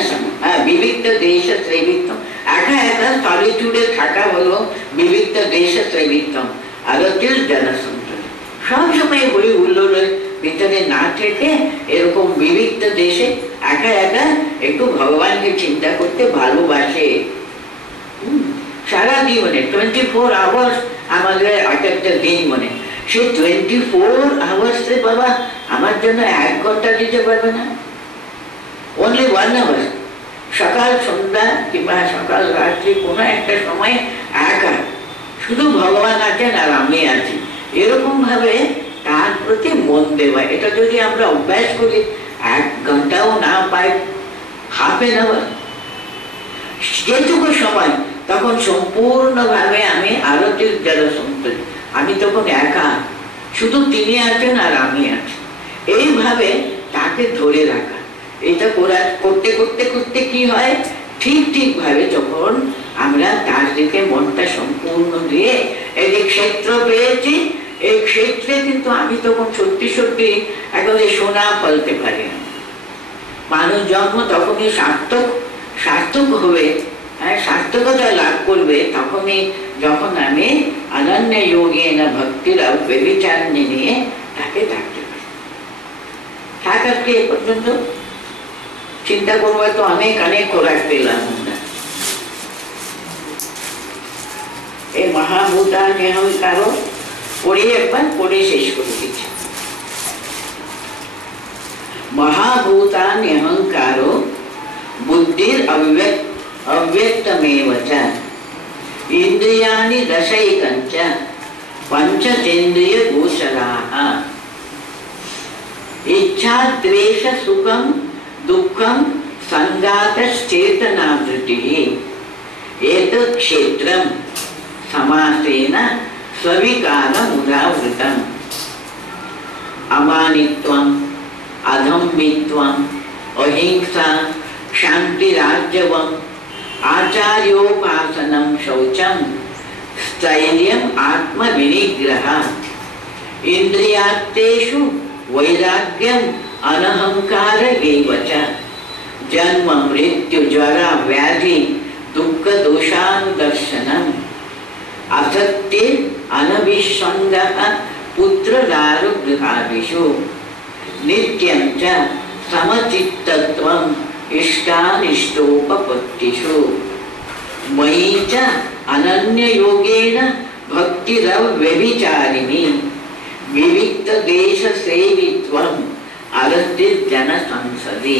विविक्त देश सेवित्वम। एका एका सॉलिट्यूडे থাকা হলো विविक्त देश सेवित्वम आरतीय जन संसदे। সব সময় হই হুল্লোড়ের ভিতরে না থেকে এরকম বিবিক্ত দেশে একা একা একটু ভগবানকে চিন্তা করতে ভালোবাসে। সারা জীবনে 24 আওয়ার্স আমাদের একটা দিন মনে, সেই 24 আওয়ার্স বাবা আমার জন্য 1 ঘন্টা দিতে পারবে না? অনলি 1 আওয়ার, সকাল সন্ধ্যা কিংবা সকাল রাত্রি কোনো একটা সময় একা শুধু ভগবান আছেন আর আমি আছি, এরকম ভাবে তার প্রতি মন দেওয়া। এটা যদি আমরা অভ্যাস করি, 1 ঘন্টাও না পাই, হাফ এন আওয়ার, যেটুকু সময়, তখন সম্পূর্ণভাবে আমি আরতির জনসন্ততি, আমি তখন একা, শুধু তিনি আছেন আর আমি আছি। এইভাবে তাকে ধরে রাখা, এটা করতে করতে করতে কি হয়, ঠিক ঠিক ভাবে যখন আমরা তার দিকে মনটা সম্পূর্ণ দিয়ে এই যে ক্ষেত্র পেয়েছি, এই ক্ষেত্রে কিন্তু আমি তখন সত্যি সত্যি একেবারে সোনা ফলতে পারি না। মানুষ জন্ম তখনই সার্থক হবে, সার্থকতা লাভ করবে তখনই যখন আমি অনন্য যোগে না ভক্তির ব্যভিচার নিয়ে তাকে ডাকতে পারি। থাক আজকে এ পর্যন্ত, চিন্তা করবো তো অনেক অনেক খোরাক পেলাম আমরা। এই মহাভূতানি অহংকারো পড়ে একবার পড়ে শেষ করে দিচ্ছি। महाभूतानि अहंकारो बुद्धिर अव्यक्तमेव च इंद्रियाणि दशैकञ्च पंचचेन्द्रियगोचराः इच्छा द्वेष सुखं दुःखं संघातश्चेतनावृत्तिः एतत् क्षेत्रं समासेन स्विकारमुदावृतम् अमानित्वं अधम्मित्वं अहिंसा शांतिराज्यवम् आचार्योपासनं शौचं स्थैर्यम् आत्मविनिग्रहः इंद्रियार्थेषु वैराग्यम् अनहंकार एव च जन्म मृत्यु जरा व्याधि दुःख दोषानुदर्शनम् असत्ये अनभिसंगः पुत्रदारुगृहादिषु नित्यं च समचित्तत्वम् इष्टानिष्टोपपत्तिषु मयि च अनन्ययोगेन भक्तिरव्यभिचारिणी विविक्तदेशसेवित्वम् अरतिर्जनसंसदि।